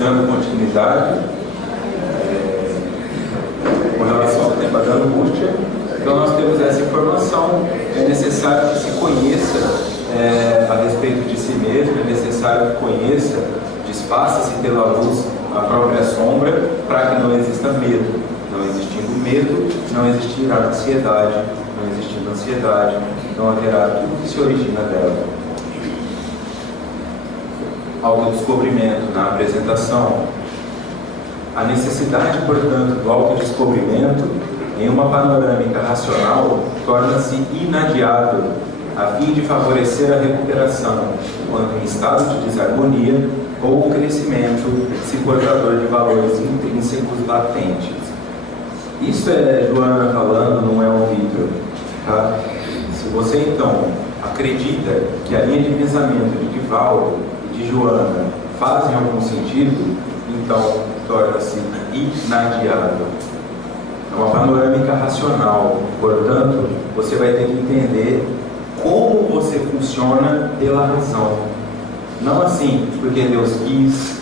dando continuidade com relação ao tema da angústia. Então nós temos essa informação. É necessário que se conheça a respeito de si mesmo, é necessário que conheça, desfaça-se pela luz a própria sombra, para que não exista medo. Não existindo medo, não existirá ansiedade. Não existindo ansiedade, não haverá tudo que se origina dela. Autodescobrimento na apresentação. A necessidade, portanto, do autodescobrimento em uma panorâmica racional torna-se inadiável, a fim de favorecer a recuperação, quando em estado de desarmonia ou o crescimento, se portador de valores intrínsecos latentes. Isso é Joana falando, não é o Victor. Tá? Se você então acredita que a linha de pensamento de Divaldo e de Joana fazem algum sentido, então torna-se inadiável. É uma panorâmica racional, portanto, você vai ter que entender como você funciona pela razão. Não assim, porque Deus quis,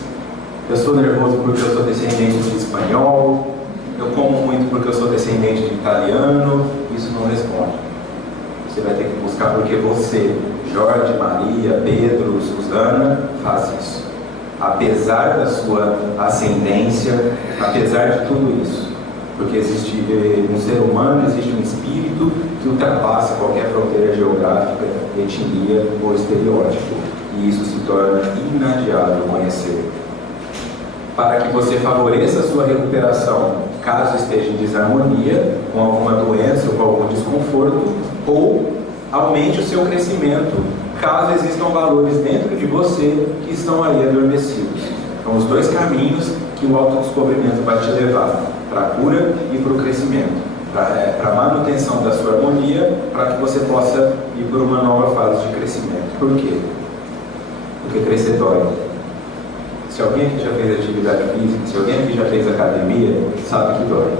eu sou nervoso porque eu sou descendente de espanhol, eu como muito porque eu sou descendente de italiano. Isso não responde. Você vai ter que buscar porque você, Jorge, Maria, Pedro, Suzana, faz isso. Apesar da sua ascendência, apesar de tudo isso. Porque existe um ser humano, existe um espírito que ultrapassa qualquer fronteira geográfica, etnia ou estereótipo. E isso se torna inadiável conhecer. Para que você favoreça a sua recuperação, caso esteja em desarmonia, com alguma doença ou com algum desconforto, ou aumente o seu crescimento, caso existam valores dentro de você que estão aí adormecidos. São os dois caminhos que o autodescobrimento vai te levar, para a cura e para o crescimento, para a manutenção da sua harmonia, para que você possa ir por uma nova fase de crescimento. Por quê? Porque crescer dói. Se alguém aqui já fez atividade física, se alguém aqui já fez academia, sabe que dói.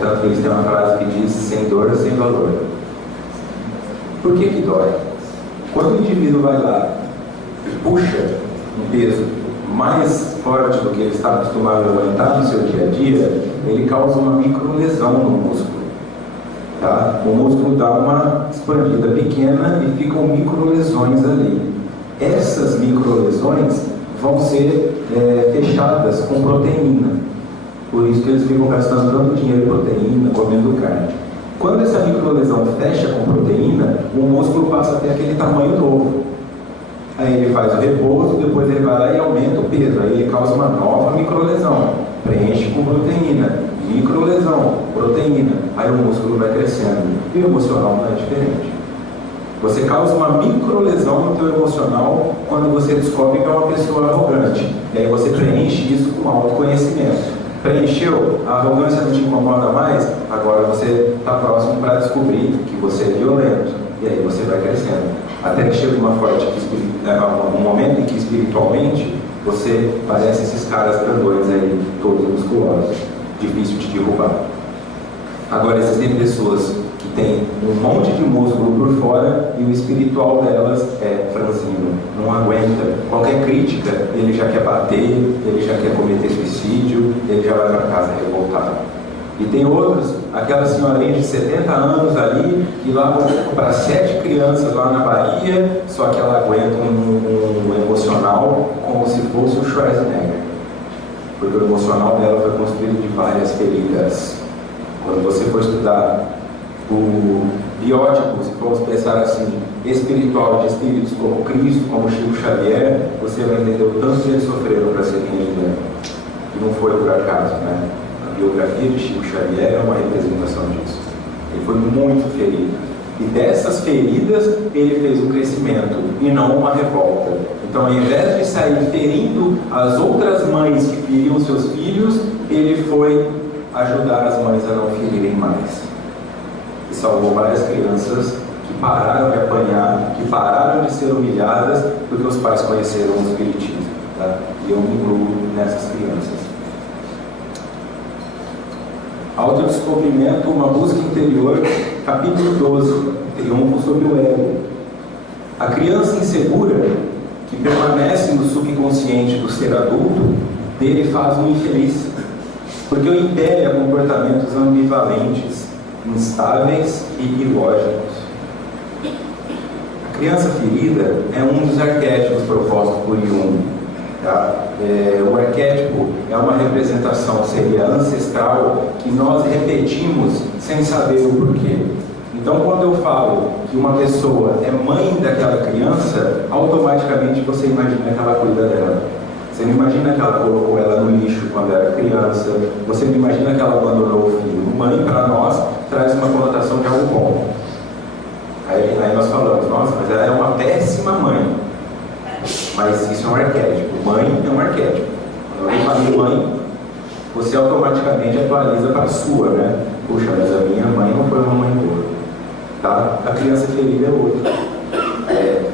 Tanto que eles têm uma frase que diz: sem dor, sem valor. Por que dói? Quando o indivíduo vai lá e puxa um peso mais forte do que ele está acostumado a levantar no seu dia a dia, ele causa uma microlesão no músculo. Tá? O músculo dá uma expandida pequena e ficam microlesões ali. Essas microlesões vão ser fechadas com proteína. Por isso que eles ficam gastando tanto dinheiro em proteína, comendo carne. Quando essa microlesão fecha com proteína, o músculo passa a ter aquele tamanho novo. Aí ele faz o repouso, depois ele vai lá e aumenta o peso. Aí ele causa uma nova microlesão, preenche com proteína, microlesão, proteína. Aí o músculo vai crescendo. E o emocional não é diferente. Você causa uma microlesão no teu emocional quando você descobre que é uma pessoa arrogante. E aí você preenche isso com autoconhecimento. Preencheu, a arrogância não te incomoda mais, agora você está próximo para descobrir que você é violento. E aí você vai crescendo. Até que chega um momento em que espiritualmente você parece esses caras grandões aí, todos musculosos. Difícil de derrubar. Agora existem pessoas que tem um monte de músculo por fora e o espiritual delas é franzino, não aguenta. Qualquer crítica, ele já quer bater, ele já quer cometer suicídio, ele já vai para casa revoltado. E tem outros, aquela senhorinha de 70 anos ali, que lá para 7 crianças lá na Bahia, só que ela aguenta um emocional como se fosse o Schwarzenegger. Porque o emocional dela foi construído de várias feridas. Quando você for estudar o biótipo, se formos pensar assim, espiritual de espíritos como Cristo, como Chico Xavier, você vai entender o tanto que eles sofreram para ser quem ele é. E não foi por acaso, né? A biografia de Chico Xavier é uma representação disso. Ele foi muito ferido. E dessas feridas, ele fez um crescimento e não uma revolta. Então, ao invés de sair ferindo as outras mães que feriam seus filhos, ele foi ajudar as mães a não ferirem mais. E salvou várias crianças que pararam de apanhar, que pararam de ser humilhadas porque os pais conheceram o espiritismo. Tá? E eu me incluo nessas crianças. Autodescobrimento, uma busca interior, capítulo 12, triunfo sobre o ego. A criança insegura, que permanece no subconsciente do ser adulto, dele faz um infeliz, porque o impele a comportamentos ambivalentes, instáveis e ilógicos. A criança ferida é um dos arquétipos propostos por Jung. Tá? O arquétipo é uma representação, seria ancestral, que nós repetimos sem saber o porquê. Então, quando eu falo que uma pessoa é mãe daquela criança, automaticamente você imagina que ela cuida dela. Você não imagina que ela colocou ela no lixo quando era criança, você não imagina que ela abandonou o filho. Mãe, para nós, traz uma conotação de algo bom. Aí nós falamos, nossa, mas ela é uma péssima mãe. Mas isso é um arquétipo. Mãe é um arquétipo. Quando alguém fala em mãe, você automaticamente atualiza para a sua, né? Puxa, mas a minha mãe não foi uma mãe boa. Tá? A criança ferida é outra.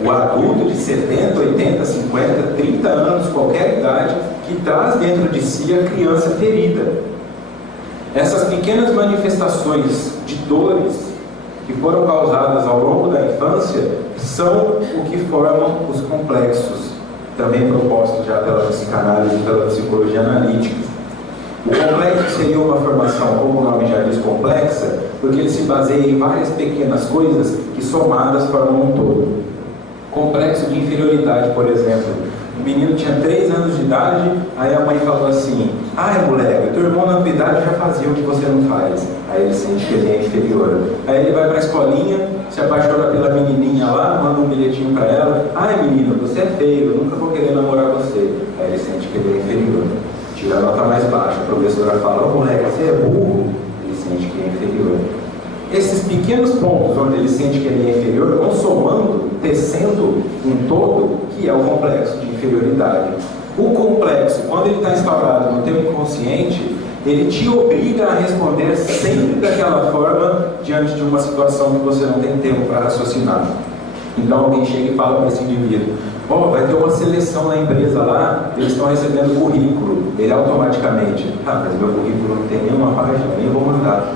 O adulto de 70, 80, 50, 30 anos, qualquer idade, que traz dentro de si a criança ferida. Essas pequenas manifestações de dores que foram causadas ao longo da infância são o que formam os complexos, também propostos já pela psicanálise e pela psicologia analítica. O complexo seria uma formação, como o nome já diz, complexa, porque ele se baseia em várias pequenas coisas que somadas formam um todo. Complexo de inferioridade, por exemplo. O menino tinha 3 anos de idade, aí a mãe falou assim: ai moleque, teu irmão na tua idade já fazia o que você não faz. Aí ele sente que ele é inferior. Aí ele vai para a escolinha, se apaixona pela menininha lá, manda um bilhetinho para ela: ai menina, você é feio, eu nunca vou querer namorar você. Aí ele sente que ele é inferior. Tira a nota mais baixa, a professora fala: ô moleque, você é burro. Ele sente que é inferior. Esses pequenos pontos onde ele sente que ele é inferior vão somando, tecendo um todo, que é o complexo de inferioridade. O complexo, quando ele está instaurado no teu inconsciente, ele te obriga a responder sempre daquela forma diante de uma situação que você não tem tempo para raciocinar. Então alguém chega e fala para esse indivíduo: vai ter uma seleção na empresa lá, eles estão recebendo currículo. Ele automaticamente: mas meu currículo não tem nenhuma página, nem vou mandar.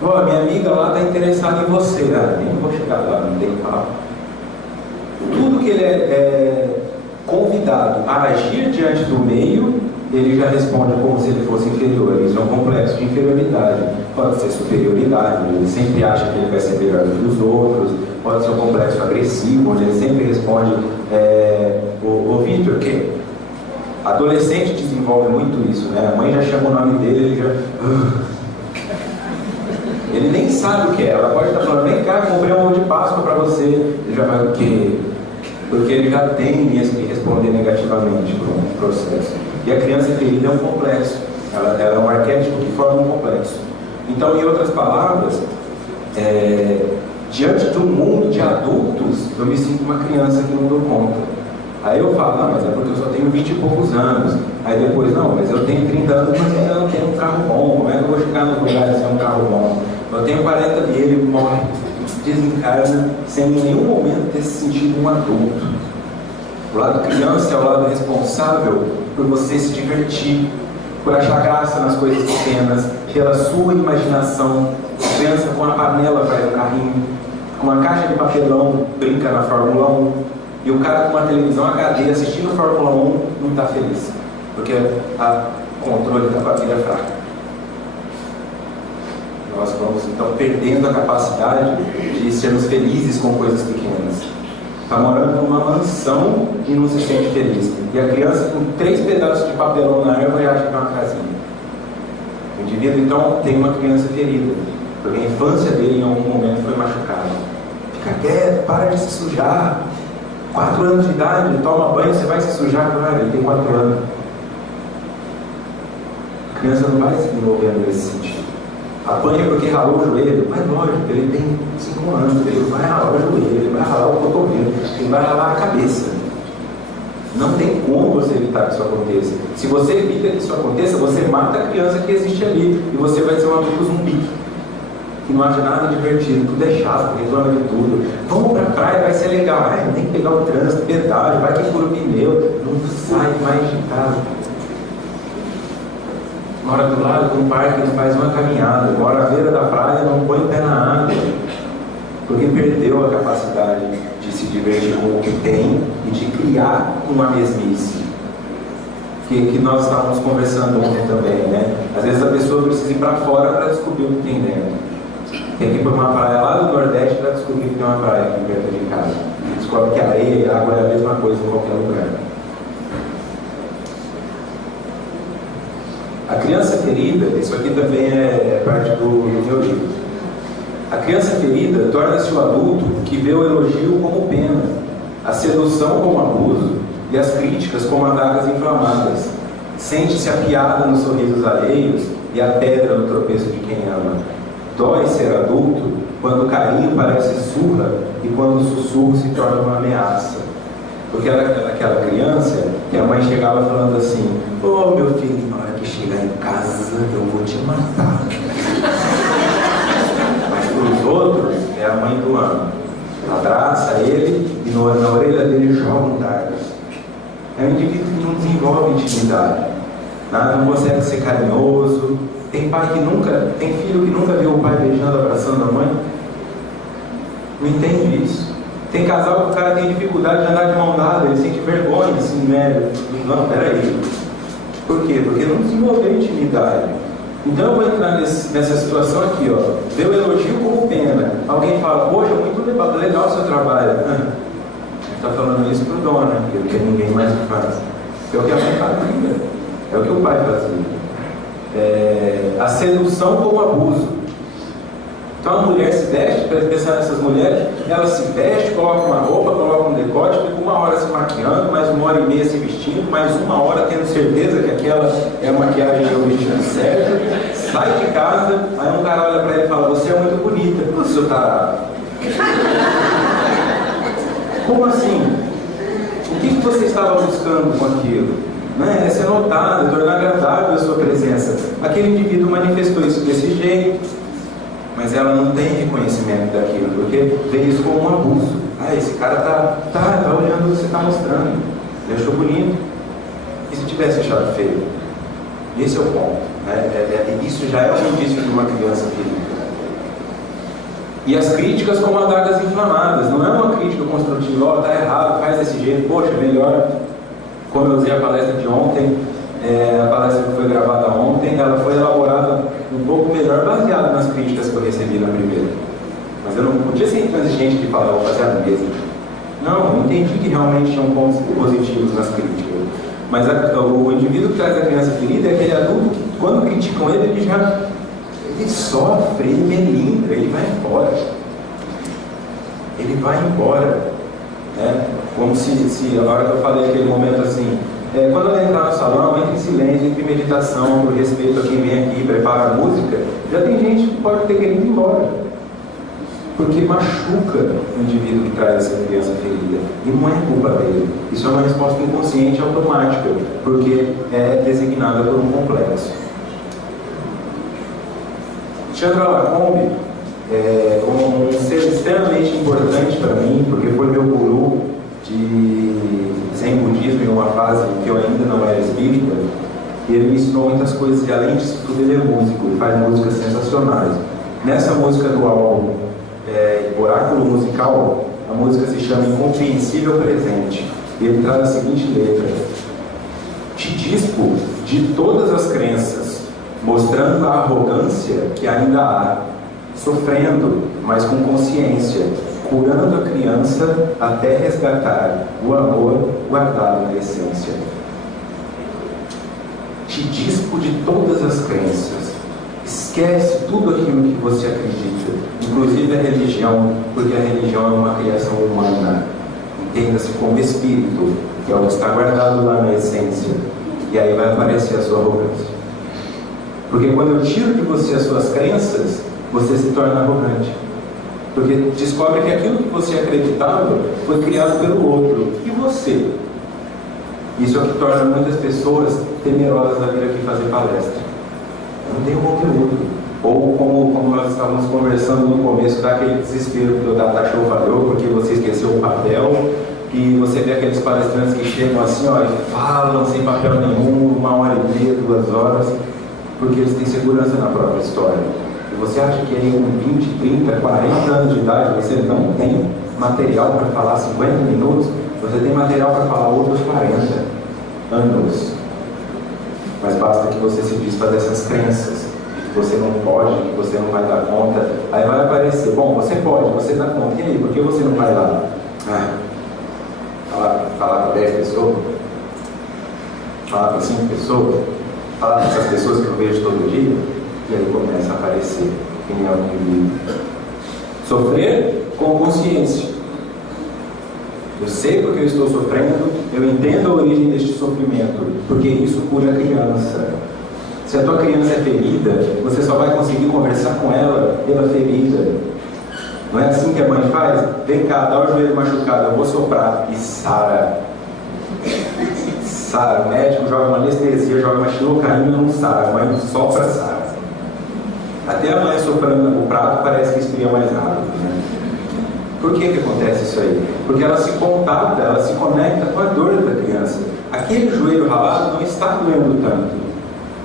Minha amiga lá está interessada em você. Nem vou chegar lá, não tem papo. Tudo que ele é convidado a agir diante do meio, ele já responde como se ele fosse inferior. Isso é um complexo de inferioridade. Pode ser superioridade, ele sempre acha que ele vai ser melhor do que os outros. Pode ser um complexo agressivo, onde ele sempre responde: ô Vitor, que? Adolescente desenvolve muito isso, né? A mãe já chama o nome dele, ele já... Ele nem sabe o que é. Ela pode estar falando: vem cá, comprei um ovo de Páscoa para você. Ele já vai: o quê? Porque ele já tem que responder negativamente para um processo. E a criança ferida é um complexo. Ela é um arquétipo que forma um complexo. Então, em outras palavras, diante do mundo de adultos, eu me sinto uma criança que não dou conta. Aí eu falo: mas é porque eu só tenho 20 e poucos anos. Aí depois: não, mas eu tenho 30 anos, mas eu não tenho um carro bom. Como é que eu vou chegar no lugar sem um carro bom? Eu tenho 40 e ele morre, desencarna, sem em nenhum momento ter se sentido um adulto. O lado criança é o lado responsável por você se divertir, por achar graça nas coisas pequenas, pela sua imaginação. A criança com a panela faz um carrinho, com uma caixa de papelão brinca na Fórmula 1, e o cara com uma televisão HD assistindo a Fórmula 1 não está feliz, porque o controle da bateria é fraco. Nós vamos então perdendo a capacidade de sermos felizes com coisas pequenas. Está morando numa mansão e não se sente feliz. E a criança com 3 pedaços de papelão na árvore acha que é uma casinha. O indivíduo então tem uma criança ferida, porque a infância dele em algum momento foi machucada. Fica quieto, para de se sujar. 4 anos de idade, toma banho, você vai se sujar? Claro, ele tem 4 anos. A criança não vai se desenvolvendo nesse sentido. Apanha porque ralou o joelho, mas lógico, ele tem 5 anos, ele vai ralar o joelho, ele vai ralar o cotovelo, ele vai ralar a cabeça. Não tem como você evitar que isso aconteça. Se você evita que isso aconteça, você mata a criança que existe ali, e você vai ser um adulto zumbi, que não acha nada divertido, tudo é chato, reclama de tudo. Vamos pra praia, vai ser legal. Tem que pegar o trânsito, pedágio, vai que fura o pneu, não sai mais de casa. Mora do lado de um parque, não faz uma caminhada. Mora à beira da praia, não põe o pé na água. porque perdeu a capacidade de se divertir com o que tem e de criar uma mesmice. Que nós estávamos conversando ontem também, né? Às vezes a pessoa precisa ir para fora para descobrir o que tem dentro. Tem que ir para uma praia lá do Nordeste para descobrir que tem uma praia aqui perto de casa. Descobre que a areia e a água é a mesma coisa em qualquer lugar. A criança ferida, isso aqui também é parte do meu livro. A criança ferida torna-se o adulto que vê o elogio como pena, a sedução como abuso e as críticas como adagas inflamadas. Sente-se a piada nos sorrisos alheios e a pedra no tropeço de quem ama. Dói ser adulto quando o carinho parece surra e quando o sussurro se torna uma ameaça. Porque era aquela criança que a mãe chegava falando assim: "Ô meu filho, na hora que chegar em casa eu vou te matar." Mas para os outros é a mãe do ano. Abraça ele e na orelha dele joga um dardo. É um indivíduo que não desenvolve intimidade, não consegue ser carinhoso. Tem filho que nunca viu o pai beijando, abraçando a mãe. Não entende isso. Tem casal que o cara tem dificuldade de andar de mão dada, ele sente vergonha, assim, né? Não, peraí. Por quê? Porque não desenvolveu intimidade. Então eu vou entrar nessa situação aqui, ó. Vê o elogio como pena. Alguém fala: "Poxa, muito legal o seu trabalho." Está falando isso para o dono, porque ninguém mais faz. É o que a mãe fazia, é o que o pai fazia. A sedução como abuso. Então a mulher se veste, para pensar nessas mulheres, ela se veste, coloca uma roupa, coloca um decote, fica 1 hora se maquiando, mais 1h30 se vestindo, mais 1 hora tendo certeza que aquela é a maquiagem e o vestido certo, sai de casa, aí um cara olha para ele e fala: "Você é muito bonita." "Pô, seu tarado." Como assim? O que você estava buscando com aquilo? É ser notado, tornar agradável a sua presença. Aquele indivíduo manifestou isso desse jeito, mas ela não tem reconhecimento daquilo, porque vê isso como um abuso. Esse cara tá olhando o que você está mostrando. Ele achou bonito. E se tivesse achado feio? Esse é o ponto. Isso já é um indício de uma criança ferida. E as críticas como adagas inflamadas. Não é uma crítica construtiva: "Tá errado, faz desse jeito, poxa, melhor." Como eu usei a palestra de ontem, a palestra que foi gravada ontem, ela foi elaborada um pouco melhor, baseada nas críticas que eu recebi na primeira. Mas eu não podia ser intransigente de falar: "Vou fazer a mesma." Não, eu entendi que realmente tinham pontos positivos nas críticas. Mas o indivíduo que traz a criança ferida é aquele adulto que, quando criticam ele sofre, ele melindra, ele vai embora. Ele vai embora. Como se a hora que eu falei aquele momento assim, quando eu entrar no salão, entre silêncio, entre meditação, por respeito a quem vem aqui, prepara a música, já tem gente que pode ter querido ir embora. Porque machuca o indivíduo que traz essa criança ferida. E não é culpa dele. Isso é uma resposta inconsciente automática, porque é designada por um complexo. Chandra Lacombe é um ser extremamente importante para mim, porque foi meu guru de Zen Budismo em uma fase que eu ainda não era espírita, e ele me ensinou muitas coisas, e além disso tudo ele é músico, ele faz músicas sensacionais. Nessa música do álbum Oráculo Musical, a música se chama Incompreensível Presente, e ele traz a seguinte letra: "Te dispo de todas as crenças, mostrando a arrogância que ainda há, sofrendo, mas com consciência, curando a criança até resgatar o amor guardado na essência." Te dispo de todas as crenças. Esquece tudo aquilo que você acredita, inclusive a religião, porque a religião é uma criação humana. Entenda-se como espírito, que é o que está guardado lá na essência. E aí vai aparecer a sua arrogância. Porque quando eu tiro de você as suas crenças, você se torna arrogante. Porque descobre que aquilo que você acreditava foi criado pelo outro. E você? Isso é o que torna muitas pessoas temerosas a vir aqui fazer palestra. Não tem conteúdo. Ou como nós estávamos conversando no começo, dá aquele desespero que o Data Show falhou, porque você esqueceu o papel, e você vê aqueles palestrantes que chegam assim, e falam sem papel nenhum, 1h30, 2 horas, porque eles têm segurança na própria história. você acha que aí com 20, 30, 40 anos de idade você não tem material para falar 50 minutos? Você tem material para falar outros 40 anos. Mas basta que você se desfaça dessas crenças, de que você não pode, que você não vai dar conta. Aí vai aparecer, bom, você pode, você dá conta. E aí, por que você não vai lá? Falar para 10 pessoas? Falar para 5 pessoas? Falar para essas pessoas que eu vejo todo dia? E aí começa a aparecer quem é o indivíduo. Sofrer com consciência. Eu sei porque eu estou sofrendo, eu entendo a origem deste sofrimento, porque isso cura a criança. Se a tua criança é ferida, você só vai conseguir conversar com ela pela ferida. Não é assim que a mãe faz? Vem cá, dá o joelho machucado, eu vou soprar e sara. Sara, o médico joga uma anestesia, joga uma xilocaína, não sara, a mãe sopra, sara. Até a mãe soprando o prato parece que esfria mais rápido, né? Por que acontece isso aí? Porque ela se contata, ela se conecta com a dor da criança. Aquele joelho ralado não está doendo tanto,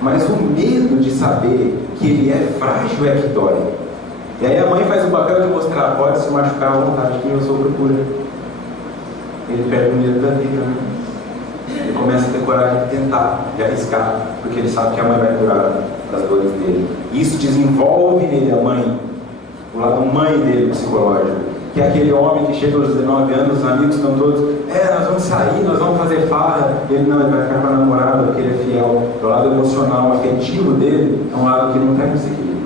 mas o medo de saber que ele é frágil é que dói. E aí a mãe faz o papel de mostrar, pode se machucar à vontade, que eu sou procura. Ele perde o medo da vida, né? Ele começa a ter coragem de tentar, de arriscar, porque ele sabe que a mãe vai curar das dores dele. Isso desenvolve nele a mãe, o lado mãe dele psicológico. Que é aquele homem que chega aos 19 anos, os amigos estão todos, nós vamos sair, nós vamos fazer farra. Ele não, ele vai ficar com a namorada, porque ele é fiel. O lado emocional, afetivo dele, é um lado que não tem desequilíbrio.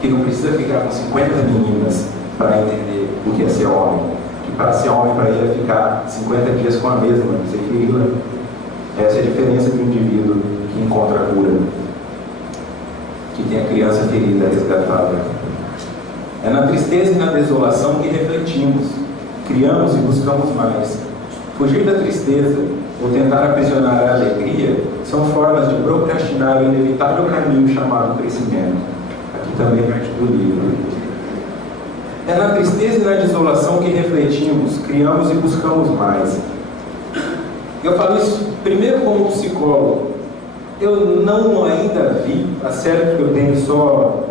Que não precisa ficar com 50 meninas para entender o que é ser homem. Que para ser homem, para ele, é ficar 50 dias com a mesma, ser ferida. Essa é a diferença do indivíduo que encontra a cura, que tem a criança ferida resgatada. É na tristeza e na desolação que refletimos, criamos e buscamos mais. Fugir da tristeza ou tentar aprisionar a alegria são formas de procrastinar o inevitável caminho chamado crescimento. Aqui também parte do livro. É na tristeza e na desolação que refletimos, criamos e buscamos mais. Eu falo isso primeiro como psicólogo. Eu não ainda vi, tá certo que eu tenho só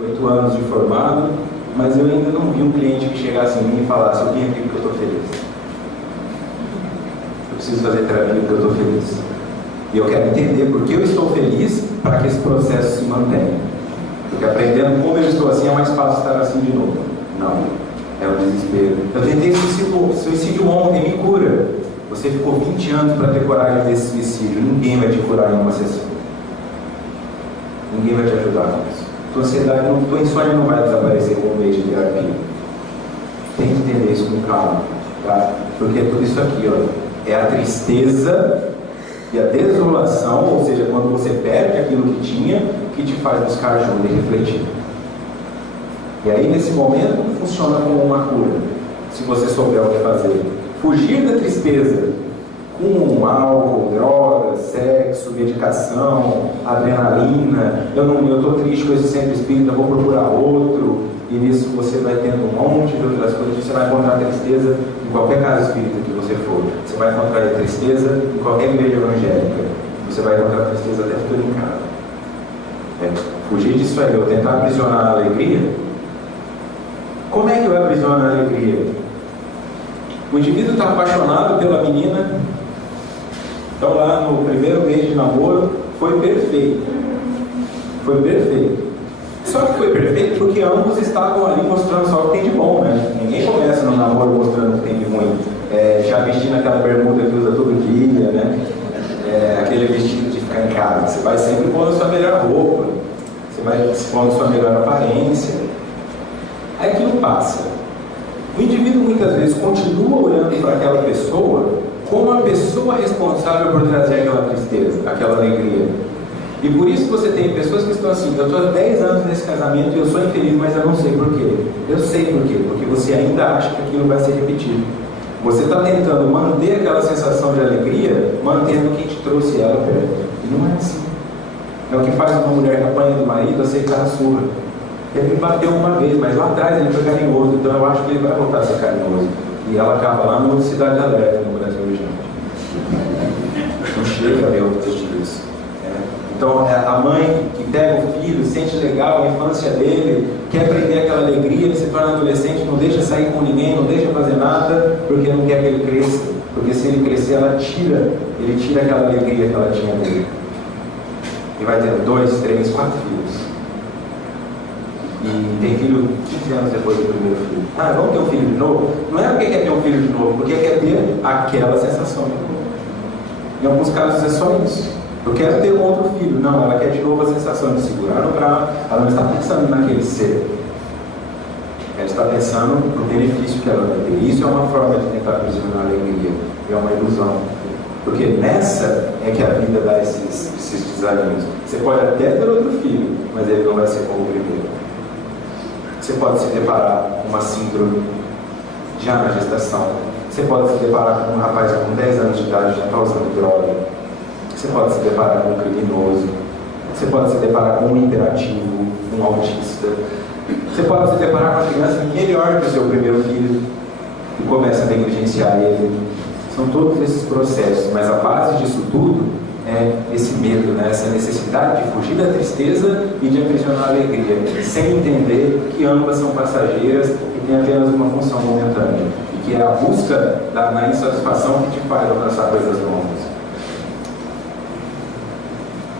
8 anos de formado, mas eu ainda não vi um cliente que chegasse em mim e falasse, eu vim aqui porque eu estou feliz. Eu preciso fazer terapia porque eu estou feliz. E eu quero entender por que eu estou feliz para que esse processo se mantenha. Porque aprendendo como eu estou assim, é mais fácil estar assim de novo. Não. É o desespero. Eu tentei suicídio ontem, me cura. Você ficou 20 anos para ter coragem desse suicídio. Ninguém vai te curar em uma sessão. Ninguém vai te ajudar com isso. Tua ansiedade, tua insônia não vai desaparecer com um mês de terapia. Tem que entender isso com calma, tá? Porque é tudo isso aqui, ó, é a tristeza e a desolação, ou seja, quando você perde aquilo que tinha, que te faz buscar ajuda e refletir. E aí, nesse momento, funciona como uma cura, se você souber o que fazer. Fugir da tristeza com álcool, drogas, sexo, medicação, adrenalina. Eu estou triste com esse centro espírita, vou procurar outro. E nisso você vai tendo um monte de outras coisas. Você vai encontrar tristeza em qualquer casa espírita que você for. Você vai encontrar tristeza em qualquer igreja evangélica. Você vai encontrar tristeza até tudo em casa. Fugir disso aí, eu tentar aprisionar a alegria. Como é que eu aprisiono a alegria? O indivíduo está apaixonado pela menina. Então lá no primeiro mês de namoro foi perfeito. Foi perfeito. Só que foi perfeito porque ambos estavam ali mostrando só o que tem de bom, né? Ninguém começa no namoro mostrando o que tem de ruim. Já vestindo aquela bermuda que usa todo dia, né? Aquele vestido de ficar em casa. Você vai sempre pondo sua melhor roupa. Você vai pondo sua melhor aparência. Aí aquilo passa. O indivíduo muitas vezes continua olhando para aquela pessoa como a pessoa responsável por trazer aquela tristeza, aquela alegria. E por isso você tem pessoas que estão assim, eu estou há 10 anos nesse casamento e eu sou infeliz, mas eu não sei por quê. Eu sei por quê, porque você ainda acha que aquilo vai ser repetido. Você está tentando manter aquela sensação de alegria, mantendo quem te trouxe ela perto. E não é assim. É o que faz uma mulher que apanha do marido aceitar a surra. Ele me bateu uma vez, mas lá atrás ele foi carinhoso, então eu acho que ele vai voltar a ser carinhoso. E ela acaba lá no Cidade Alerta, no Brasil hoje. Não chega a ver outros dias. Então, a mãe que pega o filho, sente legal a infância dele, quer aprender aquela alegria, ele se torna adolescente, não deixa sair com ninguém, não deixa fazer nada, porque não quer que ele cresça. Porque se ele crescer, ele tira aquela alegria que ela tinha dele. E vai ter 2, 3, 4 filhos. E tem filho 15 anos depois do primeiro filho. Ah, vamos ter um filho de novo? Não é porque quer ter um filho de novo, porque quer ter aquela sensação de novo. Em alguns casos é só isso. Eu quero ter um outro filho. Não, ela quer de novo a sensação de segurar no braço. Ela não está pensando naquele ser. Ela está pensando no benefício que ela vai ter. Isso é uma forma de tentar aprisionar a alegria. É uma ilusão. Porque nessa é que a vida dá esses desalinhos. Você pode até ter outro filho, mas ele não vai ser como o primeiro. Você pode se deparar com uma síndrome já na gestação. Você pode se deparar com um rapaz com 10 anos de idade já está usando droga. Você pode se deparar com um criminoso. Você pode se deparar com um hiperativo, um autista. Você pode se deparar com uma criança melhor que o seu primeiro filho e começa a negligenciar ele. São todos esses processos, mas a base disso tudo é esse medo, né? Essa necessidade de fugir da tristeza e de aprisionar a alegria, sem entender que ambas são passageiras e têm apenas uma função momentânea, e que é a busca na insatisfação que te faz alcançar coisas novas.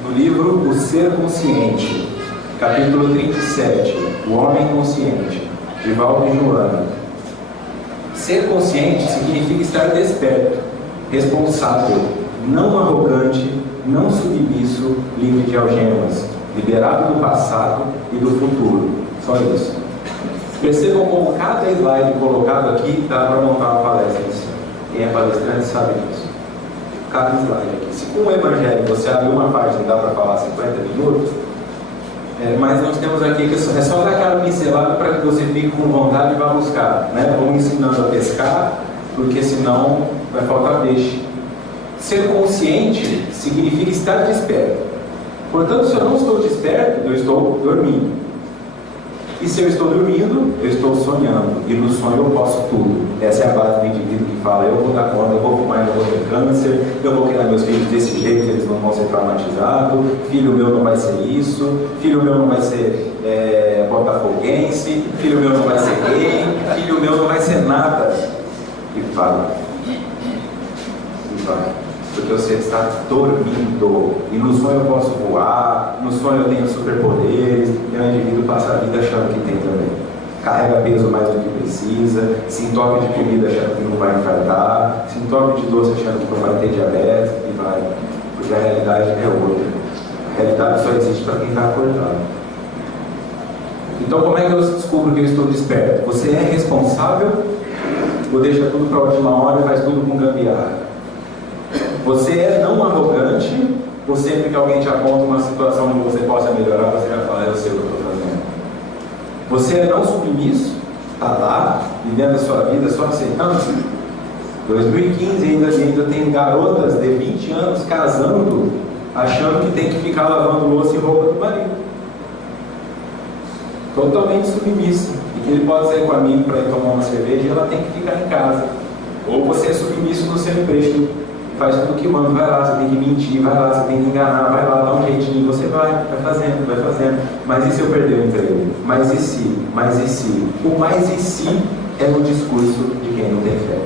No livro O Ser Consciente, capítulo 37, O Homem Consciente, de Valdo e Joana. Ser consciente significa estar desperto, responsável, não arrogante, não submisso, livre de algemas, liberado do passado e do futuro. Só isso. Percebam como cada slide colocado aqui dá para montar uma palestra. Quem é palestrante sabe disso. Cada slide aqui. Se com o Evangelho você abre uma página e dá para falar 50 minutos, mas nós temos aqui que é só dar aquela pincelada para que você fique com vontade e vá buscar, né? Vamos ensinando a pescar, porque senão vai faltar peixe. Ser consciente significa estar desperto. Portanto, se eu não estou desperto, eu estou dormindo. E se eu estou dormindo, eu estou sonhando. E no sonho eu posso tudo. Essa é a base do indivíduo que fala: eu vou dar conta, eu vou fumar, eu vou ter câncer, eu vou criar meus filhos desse jeito, eles não vão ser traumatizados, filho meu não vai ser isso, filho meu não vai ser botafoguense, filho meu não vai ser gay, filho meu não vai ser nada. E fala. E vai. Porque você está dormindo. E no sonho eu posso voar, no sonho eu tenho superpoderes, e o indivíduo passa a vida achando que tem também. Carrega peso mais do que precisa, se entope de comida achando que não vai infartar, se entope de doce achando que não vai ter diabetes, e vai. Porque a realidade é outra. A realidade só existe para quem está acordado. Então, como é que eu descubro que eu estou desperto? Você é responsável ou deixa tudo para a última hora e faz tudo com gambiarra? Você é não arrogante, ou sempre que alguém te aponta uma situação onde você possa melhorar, você já fala: eu sei o que eu estou fazendo. Você é não submisso, está lá, vivendo a sua vida só aceitando. 2015 ainda tem garotas de 20 anos casando, achando que tem que ficar lavando louça e roupa do marido. Totalmente submissa. E que ele pode sair com a amigo para ir tomar uma cerveja e ela tem que ficar em casa. Ou você é submisso no seu emprego. Faz tudo que manda, vai lá, você tem que mentir, vai lá, você tem que enganar, vai lá, dá um jeitinho, você vai fazendo, vai fazendo. Mas e se eu perder o emprego? Mas e se? Mas e se? O mais e se é no discurso de quem não tem fé.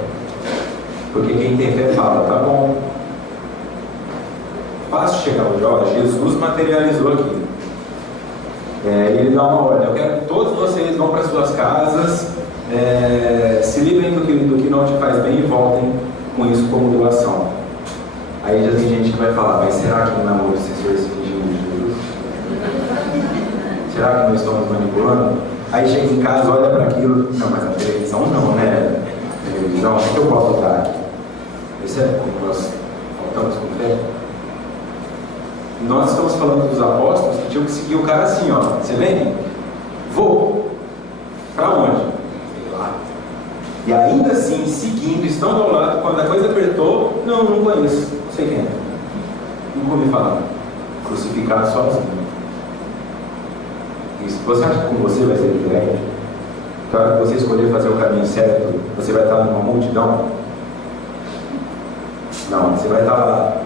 Porque quem tem fé fala: tá bom. Fácil chegar onde, olha, Jesus materializou aqui. Ele dá uma ordem: eu quero que todos vocês vão para suas casas, se livrem do que não te faz bem e voltem com isso como doação. Aí já tem gente que vai falar: mas será que no namoro os assessores se fingem de Jesus? Será que nós estamos manipulando? Aí chega em casa, olha para aquilo: não, mas a televisão não, né? A televisão, o que eu posso dar aqui? Isso é como nós faltamos com fé. Nós estamos falando dos apóstolos que tinham que seguir o cara assim, ó. Você vem? Vou. Para onde? Sei lá. E ainda assim, seguindo, estando ao lado, quando a coisa apertou: não conheço, não sei quem é. Nunca ouvi falar. Crucificado sozinho. Isso. Você acha que com você vai ser diferente? Na hora que você escolher fazer o caminho certo, você vai estar numa multidão? Não, você vai estar lá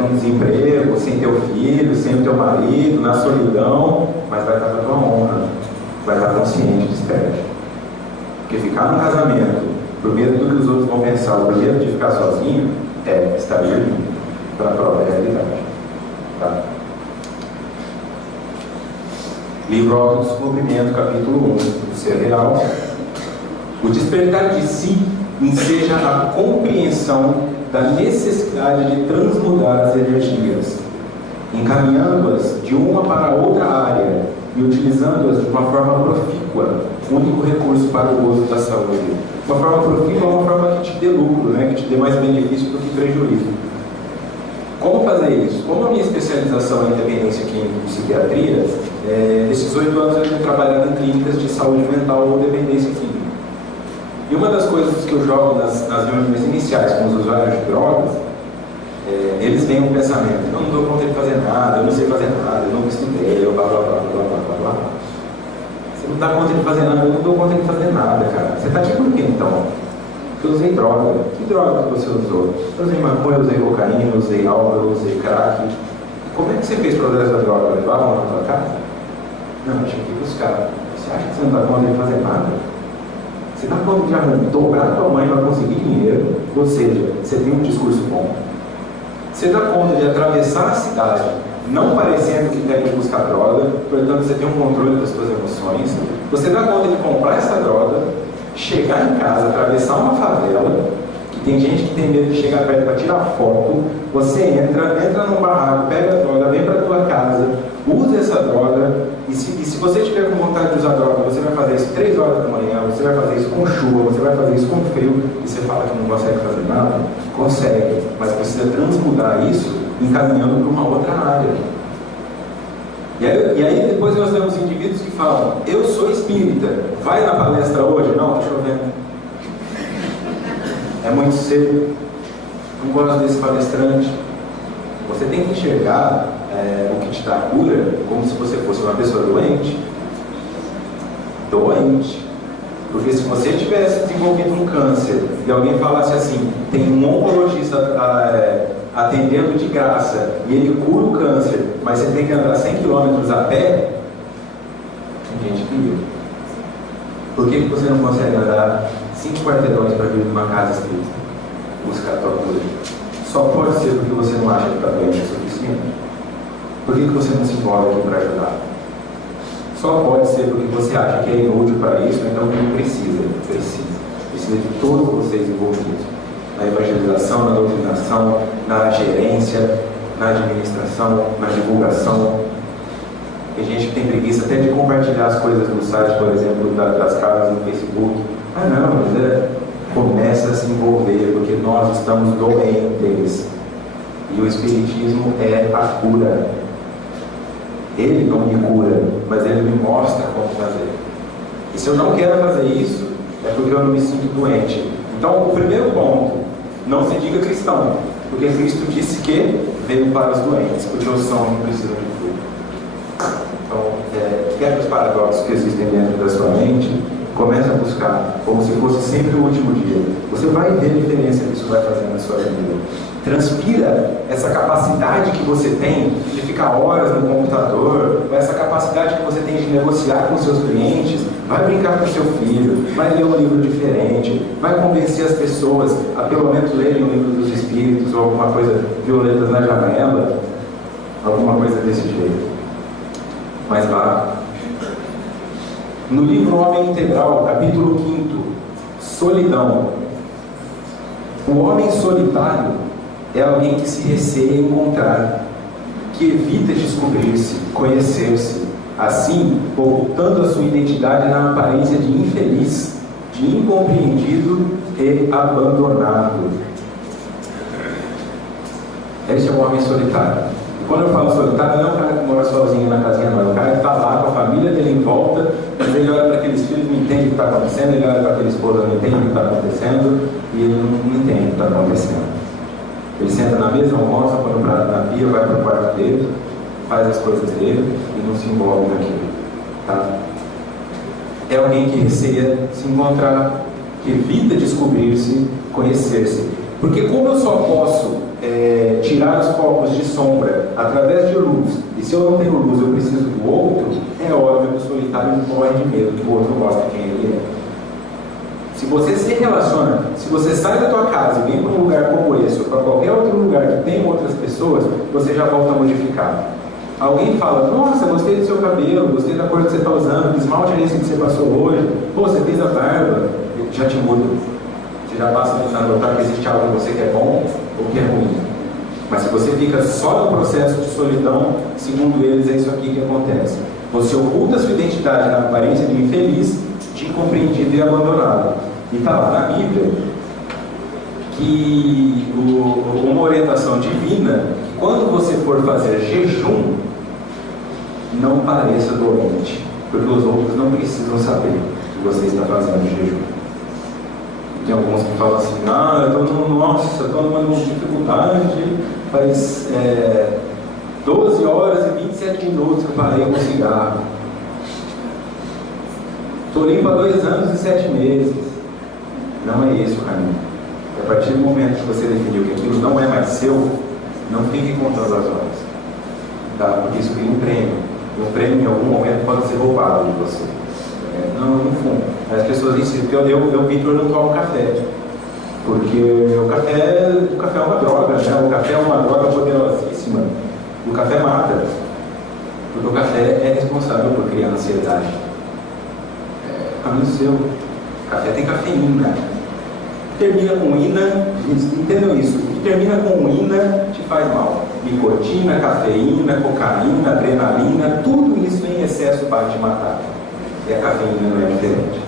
num desemprego, sem teu filho, sem o teu marido, na solidão, mas vai estar com a tua honra, vai estar consciente, desperte. Porque ficar no casamento, por medo do que os outros vão pensar, por medo de ficar sozinho, estar dormindo para a própria realidade. Tá? Livro Autodescobrimento, capítulo 1, do Ser Real. O despertar de si enseja a compreensão da necessidade de transmudar as energias, encaminhando-as de uma para outra área e utilizando-as de uma forma profícua, único recurso para o gozo da saúde. Uma forma profícua é uma forma que te dê lucro, né? Que te dê mais benefício do que prejuízo. Como fazer isso? Como a minha especialização é em dependência química e psiquiatria, nesses 8 anos eu tenho trabalhado em clínicas de saúde mental ou dependência química. E uma das coisas que eu jogo nas reuniões iniciais com os usuários de drogas, eles têm um pensamento: eu não dou conta de fazer nada, eu não sei fazer nada, eu nunca estudei, eu blá blá blá blá blá blá blá. Você não dá conta de fazer nada, eu não dou conta de fazer nada, cara. Você está tipo o quê então? Eu usei droga. Que droga que você usou? Eu usei maconha, eu usei cocaína, eu usei álcool, eu usei crack. Como é que você fez para usar essa droga? Levavam na tua casa? Não, tinha que ir buscar. Você acha que você não dá conta de fazer nada? Você dá conta de dobrar a tua mãe para conseguir dinheiro? Ou seja, você tem um discurso bom. Você dá conta de atravessar a cidade não parecendo que deve buscar droga, portanto você tem um controle das suas emoções. Você dá conta de comprar essa droga, chegar em casa, atravessar uma favela, que tem gente que tem medo de chegar perto para tirar foto. Você entra num barraco, pega a droga, vem para a tua casa, usa essa droga, e se você tiver com vontade de usar droga, você vai fazer isso 3 horas da manhã, você vai fazer isso com chuva, você vai fazer isso com frio, e você fala que não consegue fazer nada? Consegue, mas precisa transmudar isso encaminhando para uma outra área. E aí depois nós temos indivíduos que falam: eu sou espírita, vai na palestra hoje? Não, está chovendo, é muito cedo, não gosto desse palestrante. Você tem que enxergar o que te dá a cura como se você fosse uma pessoa doente. Porque se você tivesse desenvolvido um câncer e alguém falasse assim: tem um oncologista atendendo de graça e ele cura o câncer, mas você tem que andar 100 km a pé, tem gente que viu. Por que você não consegue andar 5 quarteirões para vir de uma casa espírita buscar a tua cura? Só pode ser porque você não acha que está doente o suficiente. Por que você não se envolve aqui para ajudar? Só pode ser porque você acha que é inútil para isso, então não precisa. Precisa de todos vocês envolvidos. Na evangelização, na doutrinação, na gerência, na administração, na divulgação. Tem gente que tem preguiça até de compartilhar as coisas no site, por exemplo, das casas no Facebook. Não, mas começa a se envolver, porque nós estamos doentes. E o Espiritismo é a cura. Ele não me cura, mas ele me mostra como fazer. E se eu não quero fazer isso, é porque eu não me sinto doente. Então, o primeiro ponto: não se diga cristão, porque Cristo disse que veio para os doentes, porque os são não precisam de cura. Então, quebra os paradoxos que existem dentro da sua mente, comece a buscar, como se fosse sempre o último dia. Você vai ver a diferença que isso vai fazer na sua vida. Transpira essa capacidade que você tem de ficar horas no computador, essa capacidade que você tem de negociar com seus clientes. Vai brincar com seu filho, vai ler um livro diferente, vai convencer as pessoas a pelo menos lerem o livro dos Espíritos ou alguma coisa, Violetas na Janela, alguma coisa desse jeito. Mas vá. No livro Homem Integral, capítulo 5, Solidão. O homem solitário é alguém que se receia encontrar, que evita descobrir-se, conhecer-se, assim ocultando a sua identidade na aparência de infeliz, de incompreendido e abandonado. Esse é o homem solitário. E quando eu falo solitário, não é o cara que mora sozinho na casinha, não. É o cara que está lá com a família dele em volta, mas ele olha para aqueles filhos e não entende o que está acontecendo, ele olha para aquele esposa e não entende o que está acontecendo, e ele não entende o que está acontecendo. Ele senta na mesa, almoça, põe o prato na pia, vai para o quarto dele, faz as coisas dele e não se envolve naquilo. Tá? É alguém que receia se encontrar, que evita descobrir-se, conhecer-se. Porque como eu só posso tirar os focos de sombra através de luz, e se eu não tenho luz eu preciso do outro, é óbvio que o solitário morre de medo que o outro mostre quem ele é. Se você se relaciona, se você sai da tua casa e vem para um lugar como esse, ou para qualquer outro lugar que tem outras pessoas, você já volta modificado. Alguém fala, nossa, gostei do seu cabelo, gostei da cor que você está usando, que esmalte é esse que você passou hoje, pô, você fez a barba, já te muda. Você já passa a notar que existe algo em você que é bom ou que é ruim. Mas se você fica só no processo de solidão, segundo eles, é isso aqui que acontece. Você oculta sua identidade na aparência de infeliz, de incompreendido e abandonado. E está lá na Bíblia que uma orientação divina, que quando você for fazer jejum, não pareça doente, porque os outros não precisam saber que você está fazendo jejum. Tem alguns que falam assim, eu estou numa dificuldade, faz 12 horas e 27 minutos que eu parei com o cigarro. Estou limpo há 2 anos e 7 meses. Não é esse o caminho. A partir do momento que você definiu que aquilo não é mais seu, não fique contando as horas. Tá? Porque isso cria um prêmio. E um prêmio em algum momento pode ser roubado de você. No fundo. As pessoas dizem que eu Vitor, não tomo café. Porque o café é uma droga, né? O café é uma droga poderosíssima. O café mata. Porque o café é responsável por criar ansiedade. Caminho seu. O café tem cafeína. Termina com ina, entendam isso. O que termina com ina te faz mal. Nicotina, cafeína, cocaína, adrenalina, tudo isso em excesso vai te matar. E a cafeína não é diferente.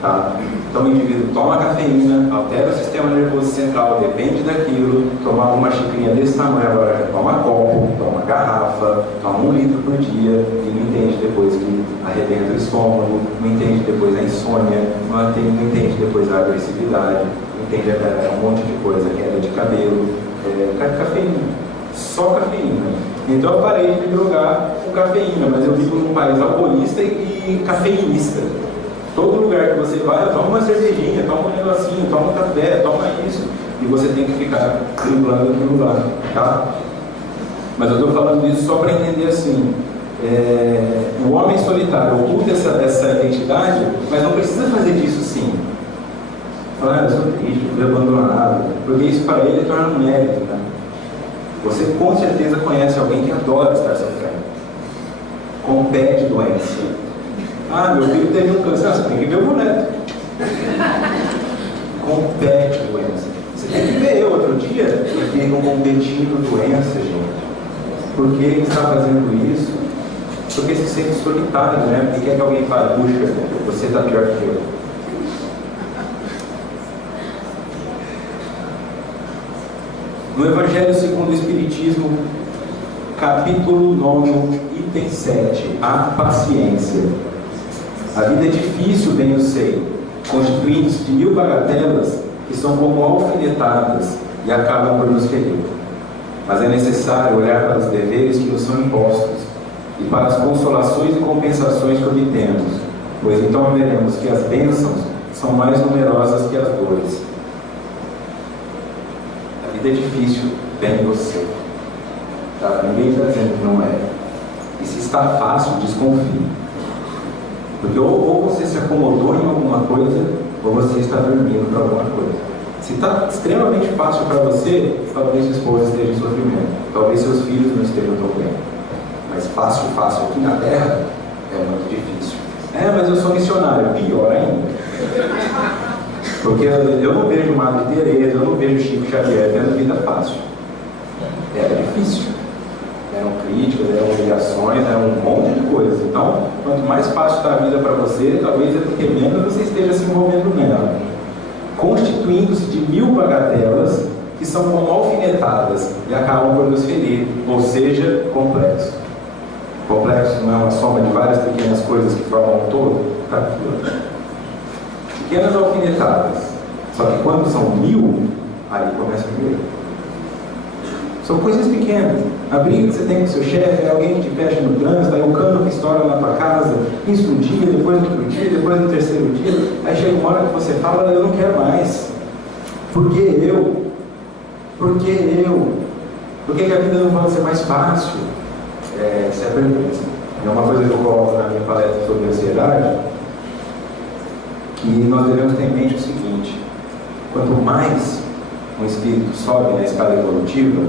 Tá? Então o indivíduo toma cafeína, altera o sistema nervoso central, depende daquilo, tomar uma xicrinha desse tamanho, agora já toma copo, toma garrafa, toma 1 litro por dia, e não entende depois que arrebenta o estômago, não entende depois a insônia, não entende depois a agressividade, não entende um monte de coisa, queda de cabelo, cafeína, só cafeína. Então eu parei de me drogar com cafeína, mas eu vivo num país alcoolista e cafeinista. Todo lugar que você vai, toma uma cervejinha, toma um negocinho, toma um café, toma isso. E você tem que ficar driblando aquilo lá, tá? Mas eu estou falando isso só para entender assim. O homem solitário oculta essa identidade, mas não precisa fazer disso sim. Falar, eu sou triste, eu fui abandonado, porque isso para ele torna um mérito, né? Você com certeza conhece alguém que adora estar sofrendo. Compete doença. Meu filho teve um câncer. Você tem que ver o boneco. Compete doença. Você tem que ver eu outro dia. Eu fico competindo doença, gente. Por que ele está fazendo isso? Porque se sente solitário, né? Porque quer que alguém fale, puxa, você está pior que eu. No Evangelho segundo o Espiritismo, capítulo 9, item 7, a paciência. A vida é difícil, bem eu sei, constituindo-se de 1000 bagatelas que são como alfinetadas e acabam por nos ferir. Mas é necessário olhar para os deveres que nos são impostos e para as consolações e compensações que obtemos, pois então veremos que as bênçãos são mais numerosas que as dores. A vida é difícil, bem eu sei. Tá? Ninguém está dizendo que não é. E se está fácil, desconfie. Porque ou você se acomodou em alguma coisa, ou você está dormindo para alguma coisa. Se está extremamente fácil para você, talvez sua esposa esteja em sofrimento. Talvez seus filhos não estejam tão bem. Mas fácil aqui na Terra é muito difícil. Mas eu sou missionário. Pior ainda. Porque eu não vejo Madre Teresa, eu não vejo Chico Xavier tendo vida fácil. Era difícil. Eram críticas, eram humilhações, eram um monte de coisas. Então, quanto mais fácil está a vida para você, talvez é porque menos você esteja se envolvendo nela. Constituindo-se de 1000 bagatelas que são como alfinetadas e acabam por nos ferir, ou seja, complexo. Complexo não é uma soma de várias pequenas coisas que formam um todo? Tá? Pequenas alfinetadas. Só que quando são 1000, aí começa a ver. São coisas pequenas. A briga que você tem com o seu chefe é alguém que te fecha no trânsito, aí o cano que estoura na tua casa, isso um dia, depois no outro dia, depois no terceiro dia, aí chega uma hora que você fala, eu não quero mais. Por que eu? Por que eu? Por que a vida não pode ser mais fácil? Essa é a pergunta. É uma coisa que eu coloco na minha palestra sobre ansiedade, que nós devemos ter em mente o seguinte: quanto mais um espírito sobe na escala evolutiva,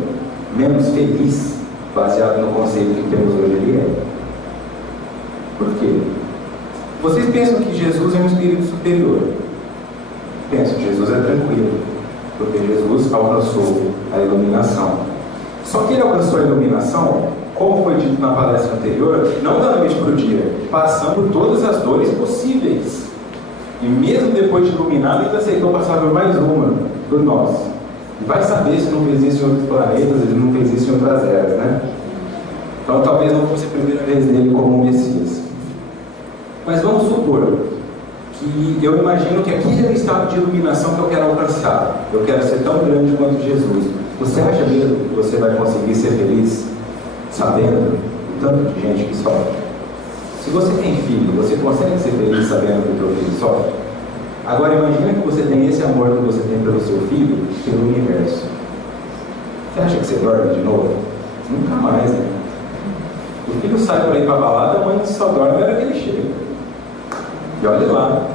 menos feliz, baseado no conceito que temos hoje, ele é. Por quê? Vocês pensam que Jesus é um espírito superior? Pensam que Jesus é tranquilo, porque Jesus alcançou a iluminação. Só que ele alcançou a iluminação, como foi dito na palestra anterior, não da noite para o dia, passando por todas as dores possíveis. E mesmo depois de iluminado, ele aceitou passar por mais uma, por nós. E vai saber se não fez isso em outros planetas, ele não fez isso em outras eras, né? Então talvez não fosse a primeira vez dele como Messias. Mas vamos supor que eu imagino que aquele é o estado de iluminação que eu quero alcançar. Eu quero ser tão grande quanto Jesus. Você acha mesmo que você vai conseguir ser feliz sabendo o tanto de gente que sofre? Se você tem filho, você consegue ser feliz sabendo que o teu filho sofre? Agora imagina que você tem esse amor que você tem pelo seu filho, pelo universo. Você acha que você dorme de novo? Nunca mais, né? O filho sai para ir para a balada, a mãe só dorme na hora que ele chega. E olha lá.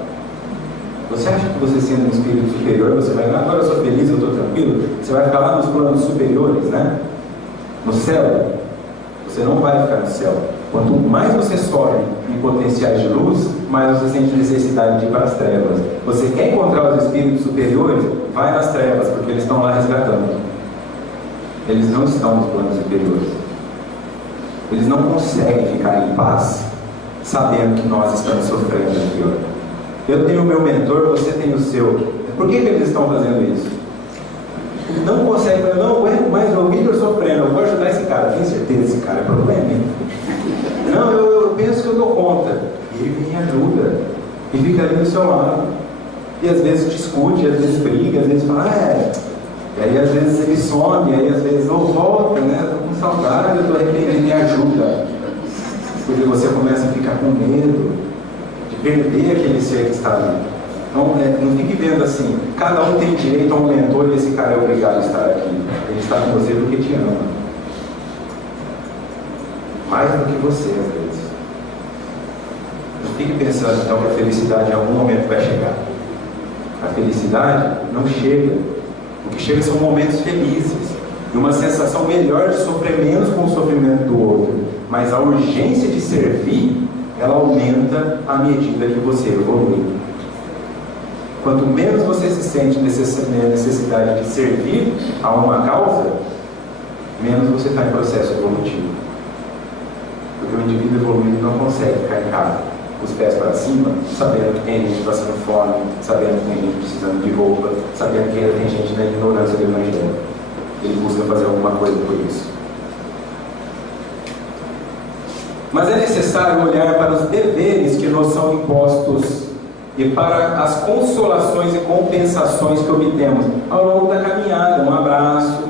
Você acha que você sendo um espírito superior, você vai, agora eu sou feliz, eu estou tranquilo? Você vai ficar lá nos planos superiores, né? No céu. Você não vai ficar no céu. Quanto mais você sobe em potenciais de luz, mais você sente necessidade de ir para as trevas. Você quer encontrar os espíritos superiores? Vai nas trevas, porque eles estão lá resgatando. Eles não estão nos planos superiores. Eles não conseguem ficar em paz sabendo que nós estamos sofrendo aqui. Eu tenho o meu mentor, você tem o seu. Por que eles estão fazendo isso? Não consegue, eu não aguento mais o Victor sofrendo, eu vou ajudar esse cara. Tenho certeza, esse cara é problema. Não, eu penso que eu dou conta. E ele me ajuda. E fica ali do seu lado. E às vezes discute, às vezes briga, às vezes fala, E aí às vezes ele some, aí às vezes não volta, né? Estou com saudade, eu estou arrependido, me ajuda. Porque você começa a ficar com medo de perder aquele ser que está ali. Então, não fique vendo assim, cada um tem direito a um mentor e esse cara é obrigado a estar aqui. Ele está com você porque te ama. Mais do que você, às vezes. Não fique pensando então que a felicidade em algum momento vai chegar. A felicidade não chega. O que chega são momentos felizes. E uma sensação melhor de sofrer menos com o sofrimento do outro. Mas a urgência de servir, ela aumenta à medida que você evolui. Quanto menos você se sente necessidade de servir a uma causa, menos você está em processo evolutivo. Porque o indivíduo evoluído não consegue ficar em casa, os pés para cima, sabendo que tem gente passando fome, sabendo que tem gente precisando de roupa, sabendo que tem gente na ignorância do Evangelho. Ele busca fazer alguma coisa por isso. Mas é necessário olhar para os deveres que nos são impostos e para as consolações e compensações que obtemos ao longo da caminhada. Um abraço.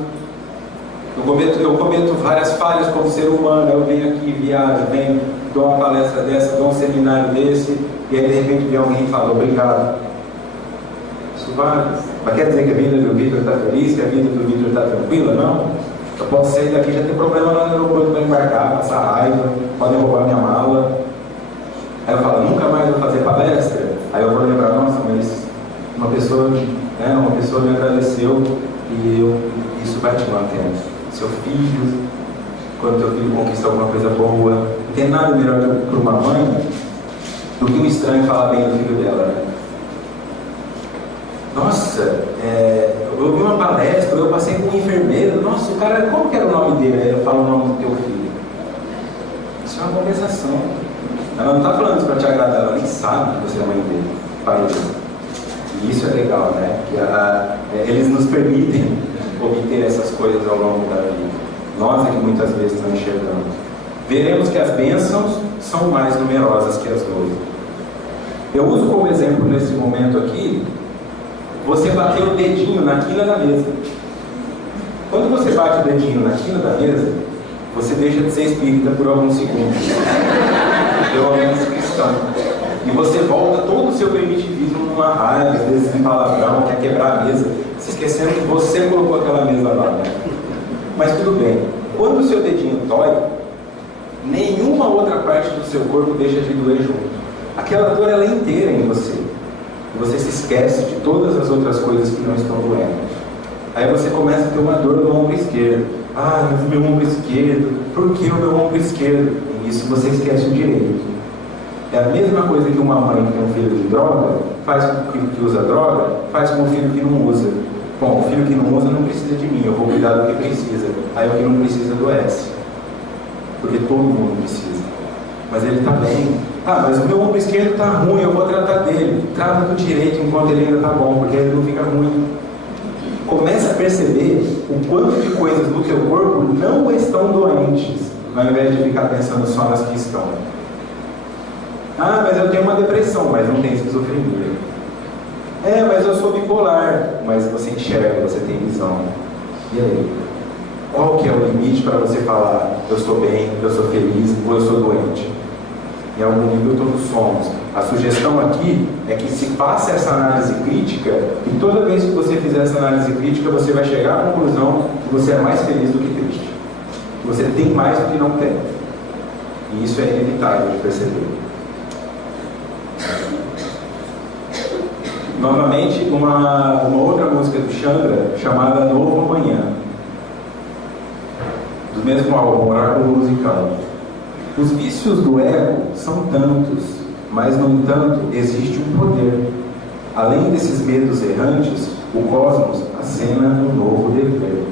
Eu cometo várias falhas como ser humano. Eu venho aqui, viajo, venho, dou uma palestra dessa, dou um seminário desse, e aí de repente vem alguém e fala obrigado. Isso vale. Mas quer dizer que a vida do Victor está feliz, que a vida do Victor está tranquila? Não. Eu posso sair daqui e já ter problema lá no aeroporto para embarcar, passar raiva, podem roubar minha mala. Aí eu falo, nunca mais vou fazer palestra? Aí eu vou lembrar, nossa, mas uma pessoa me agradeceu e isso vai te mantendo. Seu filho, quando teu filho conquista alguma coisa boa, não tem nada melhor para uma mãe do que um estranho falar bem do filho dela, né? Nossa, eu ouvi uma palestra, eu passei com um enfermeiro, nossa, o cara, como que era o nome dele? Aí eu falo o nome do teu filho. Isso é uma conversação. Ela não está falando isso para te agradar, ela nem sabe que você é mãe dele, pai dele. E isso é legal, né? Que eles nos permitem obter essas coisas ao longo da vida. Nós é que muitas vezes não enxergamos. Veremos que as bênçãos são mais numerosas que as dores. Eu uso como exemplo nesse momento aqui, você bater o dedinho na quina da mesa. Quando você bate o dedinho na quina da mesa, você deixa de ser espírita por alguns segundos. Pelo menos cristão. E você volta todo o seu primitivismo numa raiva, às vezes em palavrão, quer quebrar a mesa. Se esquecendo que você colocou aquela mesa lá, né? Mas tudo bem. Quando o seu dedinho dói, nenhuma outra parte do seu corpo deixa de doer junto. Aquela dor ela é inteira em você. E você se esquece de todas as outras coisas que não estão doendo. Aí você começa a ter uma dor no ombro esquerdo. Ah, meu ombro esquerdo. Por que o meu ombro esquerdo? E isso você esquece o direito. É a mesma coisa que uma mãe que tem um filho de droga faz com o filho que usa droga, faz com o filho que não usa. Bom, o filho que não usa não precisa de mim, eu vou cuidar do que precisa. Aí o que não precisa adoece. Porque todo mundo precisa. Mas ele está bem. Ah, mas o meu ombro esquerdo está ruim, eu vou tratar dele. Trata do direito enquanto ele ainda está bom, porque ele não fica ruim. Começa a perceber o quanto de coisas do teu corpo não estão doentes, ao invés de ficar pensando só nas que estão. Ah, mas eu tenho uma depressão, mas não tem esquizofrenia. É, mas eu sou bipolar, mas você enxerga, você tem visão. E aí? Qual que é o limite para você falar, eu estou bem, eu sou feliz, ou eu sou doente? Em algum nível todos somos. A sugestão aqui é que se faça essa análise crítica, e toda vez que você fizer essa análise crítica, você vai chegar à conclusão que você é mais feliz do que triste. Que você tem mais do que não tem. E isso é inevitável de perceber. Novamente, uma outra música do Chandra, chamada Novo Amanhã. Do mesmo álbum, Oráculo Musical. Os vícios do ego são tantos, mas, no entanto, existe um poder. Além desses medos errantes, o cosmos acena um novo dever.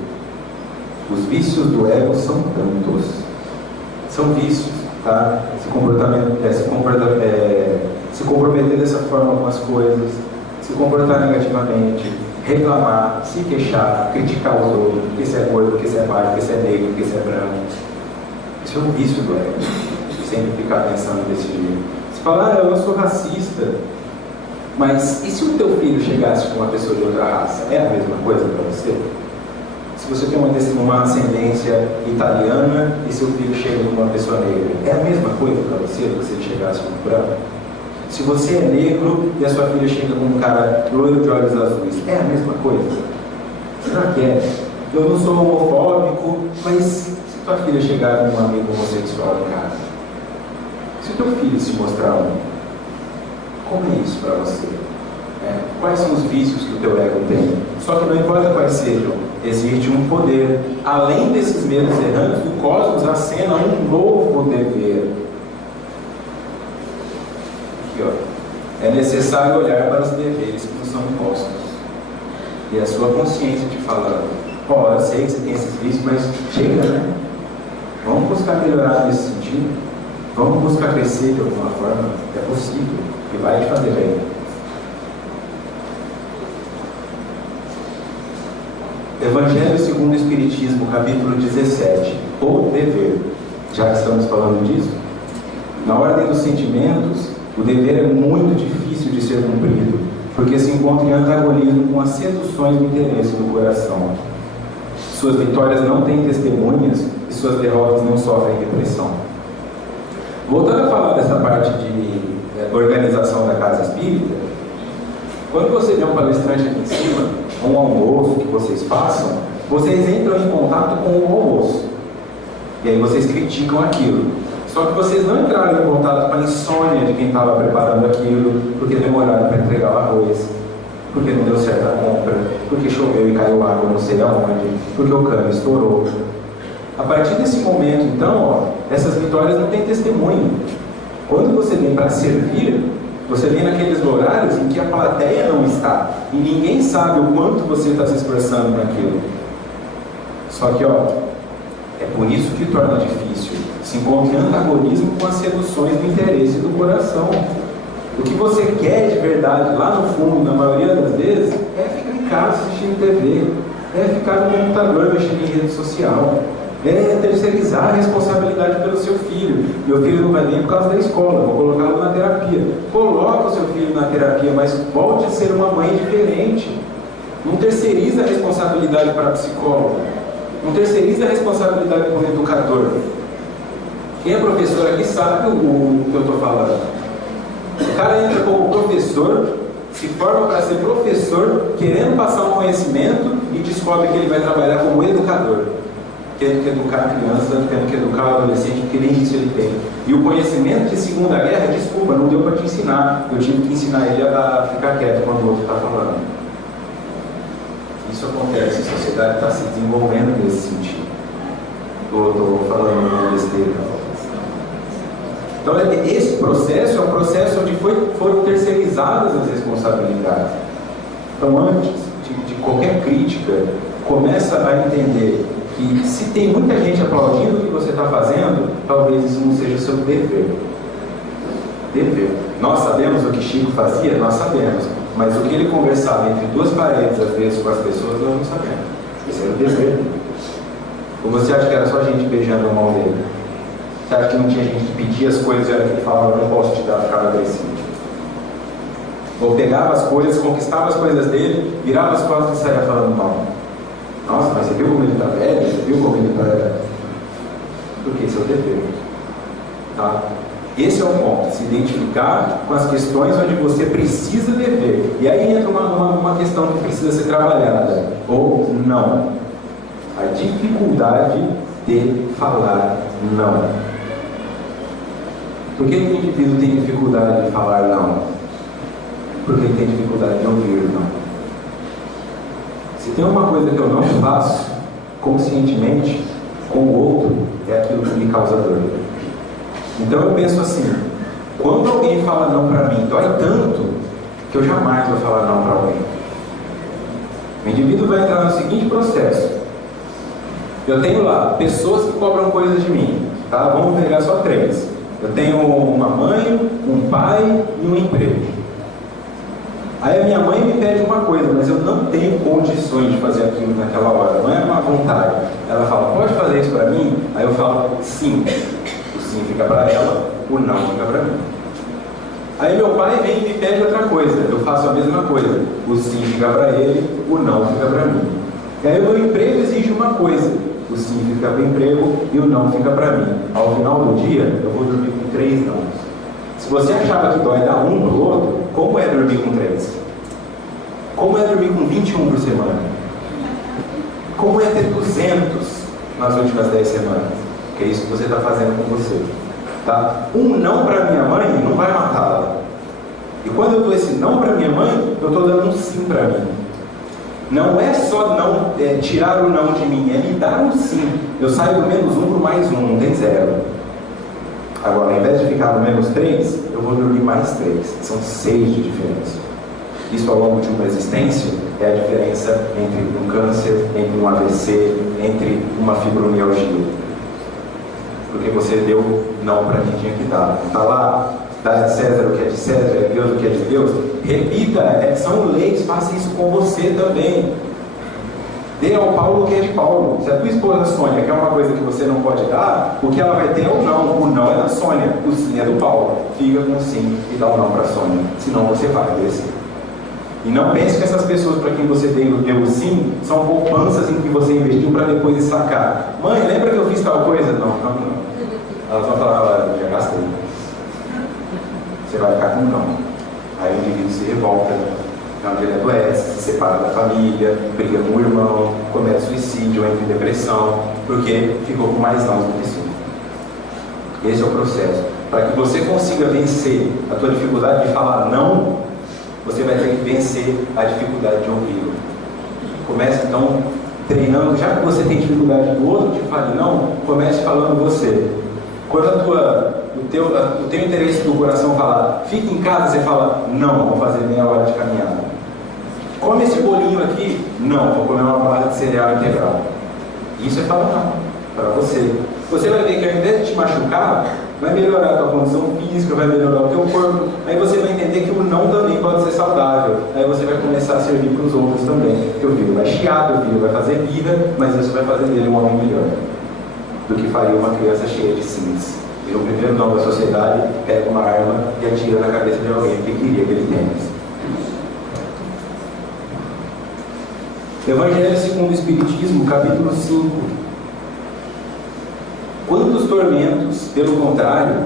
Os vícios do ego são tantos. São vícios, tá? Se comprometer dessa forma com as coisas, se comportar negativamente, reclamar, se queixar, criticar os outros, porque você é gordo, porque você é baixo, porque você é negro, porque você é branco. Isso é um vício do ego. Sempre ficar pensando desse jeito. Você fala, ah, eu não sou racista. Mas e se o teu filho chegasse com uma pessoa de outra raça? É a mesma coisa para você? Se você tem uma ascendência italiana e seu filho chega com uma pessoa negra, é a mesma coisa para você do que se ele chegasse com um branco? Se você é negro e a sua filha chega com um cara loiro de olhos azuis, é a mesma coisa? Será que é? Eu não sou homofóbico, mas se tua filha chegar com um amigo homossexual em casa, se o teu filho se mostrar como é isso para você? Quais são os vícios que o teu ego tem? Só que não importa quais sejam, existe um poder. Além desses medos errantes, o cosmos acena um novo dever. Aqui, ó. É necessário olhar para os deveres que nos são impostos. E a sua consciência te falando, eu sei que você tem esses vícios, mas chega, né? Vamos buscar melhorar nesse sentido. Vamos buscar crescer de alguma forma. É possível. E vai te fazer bem. Evangelho segundo o Espiritismo, capítulo 17. O dever. Já que estamos falando disso, na ordem dos sentimentos, o dever é muito difícil de ser cumprido, porque se encontra em antagonismo com as seduções do interesse do coração. Suas vitórias não têm testemunhas e suas derrotas não sofrem repressão. Voltando a falar dessa parte de organização da casa espírita, quando você vê um palestrante aqui em cima, um almoço que vocês façam, vocês entram em contato com o almoço. E aí vocês criticam aquilo. Só que vocês não entraram em contato com a insônia de quem estava preparando aquilo, porque demoraram para entregar o arroz, porque não deu certo a compra, porque choveu e caiu água não sei aonde, porque o cano estourou. A partir desse momento, então, essas vitórias não têm testemunho. Quando você vem para servir, você vem naqueles horários em que a plateia não está e ninguém sabe o quanto você está se esforçando naquilo. Só que, é por isso que torna difícil. Se encontra em antagonismo com as seduções do interesse do coração. O que você quer de verdade, lá no fundo, na maioria das vezes, é ficar em casa assistindo TV, é ficar no computador mexendo em rede social, é terceirizar a responsabilidade pelo seu filho. Meu filho não vai nem por causa da escola, vou colocá-lo na terapia. Coloca o seu filho na terapia, mas volte a ser uma mãe diferente. Não terceiriza a responsabilidade para a psicóloga. Não terceiriza a responsabilidade para o educador. Quem é professor aqui sabe o que eu estou falando. O cara entra como professor, se forma para ser professor, querendo passar um conhecimento e descobre que ele vai trabalhar como educador, tendo que educar crianças, tendo que educar adolescente, porque nem isso ele tem. E o conhecimento de Segunda Guerra, desculpa, não deu para te ensinar. Eu tive que ensinar ele a ficar quieto quando o outro está falando. Isso acontece, a sociedade está se desenvolvendo nesse sentido. Estou falando uma besteira. Então, esse processo é um processo onde foram terceirizadas as responsabilidades. Então, antes de qualquer crítica, começa a entender que se tem muita gente aplaudindo o que você está fazendo, talvez isso não seja seu dever. Nós sabemos o que Chico fazia? Nós sabemos. Mas o que ele conversava entre duas paredes, às vezes, com as pessoas, nós não sabemos. Esse era o dever. Ou você acha que era só gente beijando a mão dele? Você acha que não tinha gente que pedia as coisas e era que ele falava, eu não posso te dar, ficava agressivo? Ou pegava as coisas, conquistava as coisas dele, virava as costas e saía falando mal. Nossa, mas você viu como ele está velho? Você viu como ele está... Porque esse é o dever. Tá? Esse é o ponto, se identificar com as questões onde você precisa dever. E aí entra uma questão que precisa ser trabalhada, ou não. A dificuldade de falar não. Por que o indivíduo tem dificuldade de falar não? Porque ele tem dificuldade de ouvir não. Se tem uma coisa que eu não faço conscientemente com o outro, é aquilo que me causa dor. Então eu penso assim, quando alguém fala não para mim, dói tanto que eu jamais vou falar não para alguém. O indivíduo vai entrar no seguinte processo. Eu tenho lá pessoas que cobram coisas de mim, tá? Vamos pegar só 3. Eu tenho uma mãe, um pai e um emprego. Aí a minha mãe me pede uma coisa, mas eu não tenho condições de fazer aquilo naquela hora, não é uma vontade. Ela fala, pode fazer isso para mim? Aí eu falo, sim. O sim fica para ela, o não fica para mim. Aí meu pai vem e me pede outra coisa, eu faço a mesma coisa. O sim fica para ele, o não fica para mim. E aí o meu emprego exige uma coisa, o sim fica para o emprego e o não fica para mim. Ao final do dia, eu vou dormir com 3 não. Se você achava que dói dar um pro outro, como é dormir com 3? Como é dormir com 21 por semana? Como é ter 200 nas últimas 10 semanas? Que é isso que você está fazendo com você. Tá? Um não para minha mãe não vai matá-la. E quando eu dou esse não para minha mãe, eu estou dando um sim para mim. Não é só não, tirar o não de mim, é me dar um sim. Eu saio do -1 para o +1, não tem 0. Agora, ao invés de ficar no -3, eu vou dormir mais 3. São 6 de diferença. Isso ao longo de uma existência é a diferença entre um câncer, entre um AVC, entre uma fibromialgia. Porque você deu não para quem tinha que dar. Está lá, dá a César o que é de César, é Deus o que é de Deus. Repita, são leis, faça isso com você também. Dê ao Paulo o que é de Paulo. Se a tua esposa Sônia quer uma coisa que você não pode dar, o que ela vai ter é o não. O não é da Sônia, o sim é do Paulo. Fica com o sim e dá o não para a Sônia. Senão você vai adoecer. E não pense que essas pessoas para quem você deu o sim são poupanças em que você investiu para depois sacar. Mãe, lembra que eu fiz tal coisa? Não. Elas vão falar, já gastei. Você vai ficar com não. Aí o indivíduo se revolta. Onde ele adoece, se separa da família, briga com o irmão, comete suicídio, entra em depressão, porque ficou com mais não do que sim. Esse é o processo. Para que você consiga vencer a tua dificuldade de falar não, você vai ter que vencer a dificuldade de ouvir. Comece então treinando, já que você tem dificuldade do outro te fale não, comece falando você. Quando o teu interesse do coração falar, fica em casa, você fala, não, vou fazer meia hora de caminhada. Come esse bolinho aqui, não, vou comer uma barra de cereal integral. Isso é falar não, para você. Você vai ver que ao invés de te machucar, vai melhorar a tua condição física, vai melhorar o teu corpo. Aí você vai entender que o não também pode ser saudável. Aí você vai começar a servir para os outros também. Porque o filho vai chiar, o filho vai fazer vida, mas isso vai fazer dele um homem melhor do que faria uma criança cheia de sims. E no primeiro não da sociedade, pega uma arma e atira na cabeça de alguém que queria que ele tenha. Evangelho segundo o Espiritismo, capítulo 5. Quantos tormentos, pelo contrário,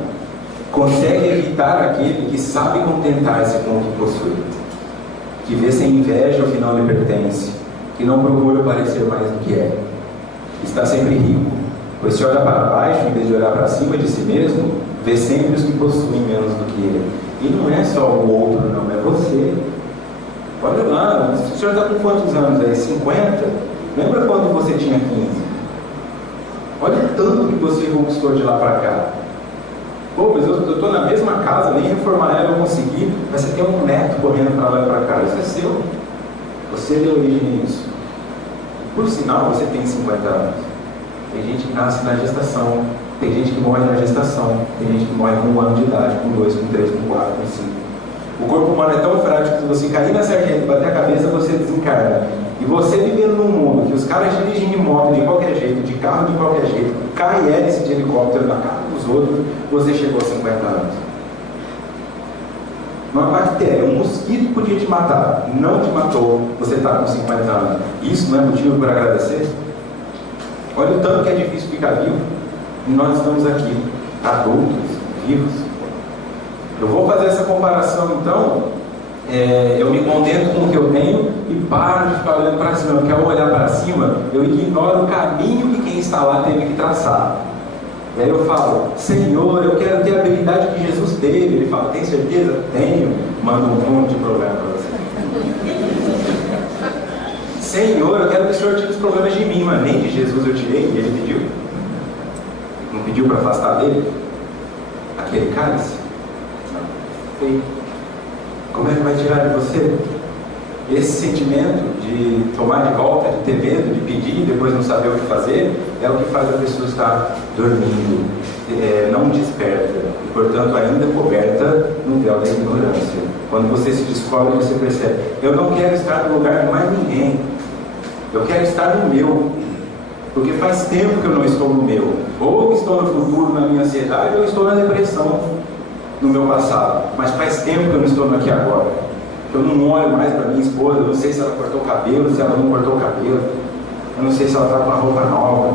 consegue evitar aquele que sabe contentar-se com o que possui? que vê sem inveja o que não lhe pertence, que não procura parecer mais do que é. Está sempre rico, pois se olha para baixo em vez de olhar para cima de si mesmo, vê sempre os que possuem menos do que ele. E não é só o outro, não, é você. Olha lá, o senhor está com quantos anos aí? 50? Lembra quando você tinha 15? Olha o tanto que você conquistou de lá para cá. Pô, mas eu estou na mesma casa, nem reformar ela eu consegui, mas você tem um neto correndo para lá e para cá. Isso é seu. Você deu origem a isso. Por sinal, você tem 50 anos. Tem gente que nasce na gestação, tem gente que morre na gestação, tem gente que morre com 1 ano de idade, com 2, com 3, com 4, com 5. O corpo humano é tão frágil que se você cair na sarjeta e bater a cabeça, você desencarna. E você vivendo num mundo que os caras dirigem de moto de qualquer jeito, de carro de qualquer jeito, cai hélice de helicóptero na cara dos outros, você chegou a 50 anos. Uma bactéria, um mosquito podia te matar, não te matou, você está com 50 anos. Isso não é motivo para agradecer? Olha o tanto que é difícil ficar vivo. E nós estamos aqui, adultos, vivos. Eu vou fazer essa comparação então. Eu me contento com o que eu tenho e paro de ficar olhando para cima. Porque ao olhar para cima, eu ignoro o caminho que quem está lá teve que traçar. E aí eu falo, Senhor, eu quero ter a habilidade que Jesus teve. Ele fala, tem certeza? Tenho. Manda um monte de problema para você. Senhor, eu quero que o Senhor tire os problemas de mim, mas nem de Jesus eu tirei, e ele pediu. Não pediu para afastar dele aquele cálice? Não. Como é que vai tirar de você? Esse sentimento de tomar de volta, de ter medo, de pedir e depois não saber o que fazer, é o que faz a pessoa estar dormindo, não desperta, e portanto ainda coberta no véu da ignorância. Quando você se descobre, você percebe, eu não quero estar no lugar de mais ninguém, eu quero estar no meu, porque faz tempo que eu não estou no meu, ou estou no futuro na minha ansiedade, ou estou na depressão no meu passado, mas faz tempo que eu não estou no aqui agora. Eu não olho mais para minha esposa, eu não sei se ela cortou o cabelo, se ela não cortou o cabelo, eu não sei se ela está com uma roupa nova,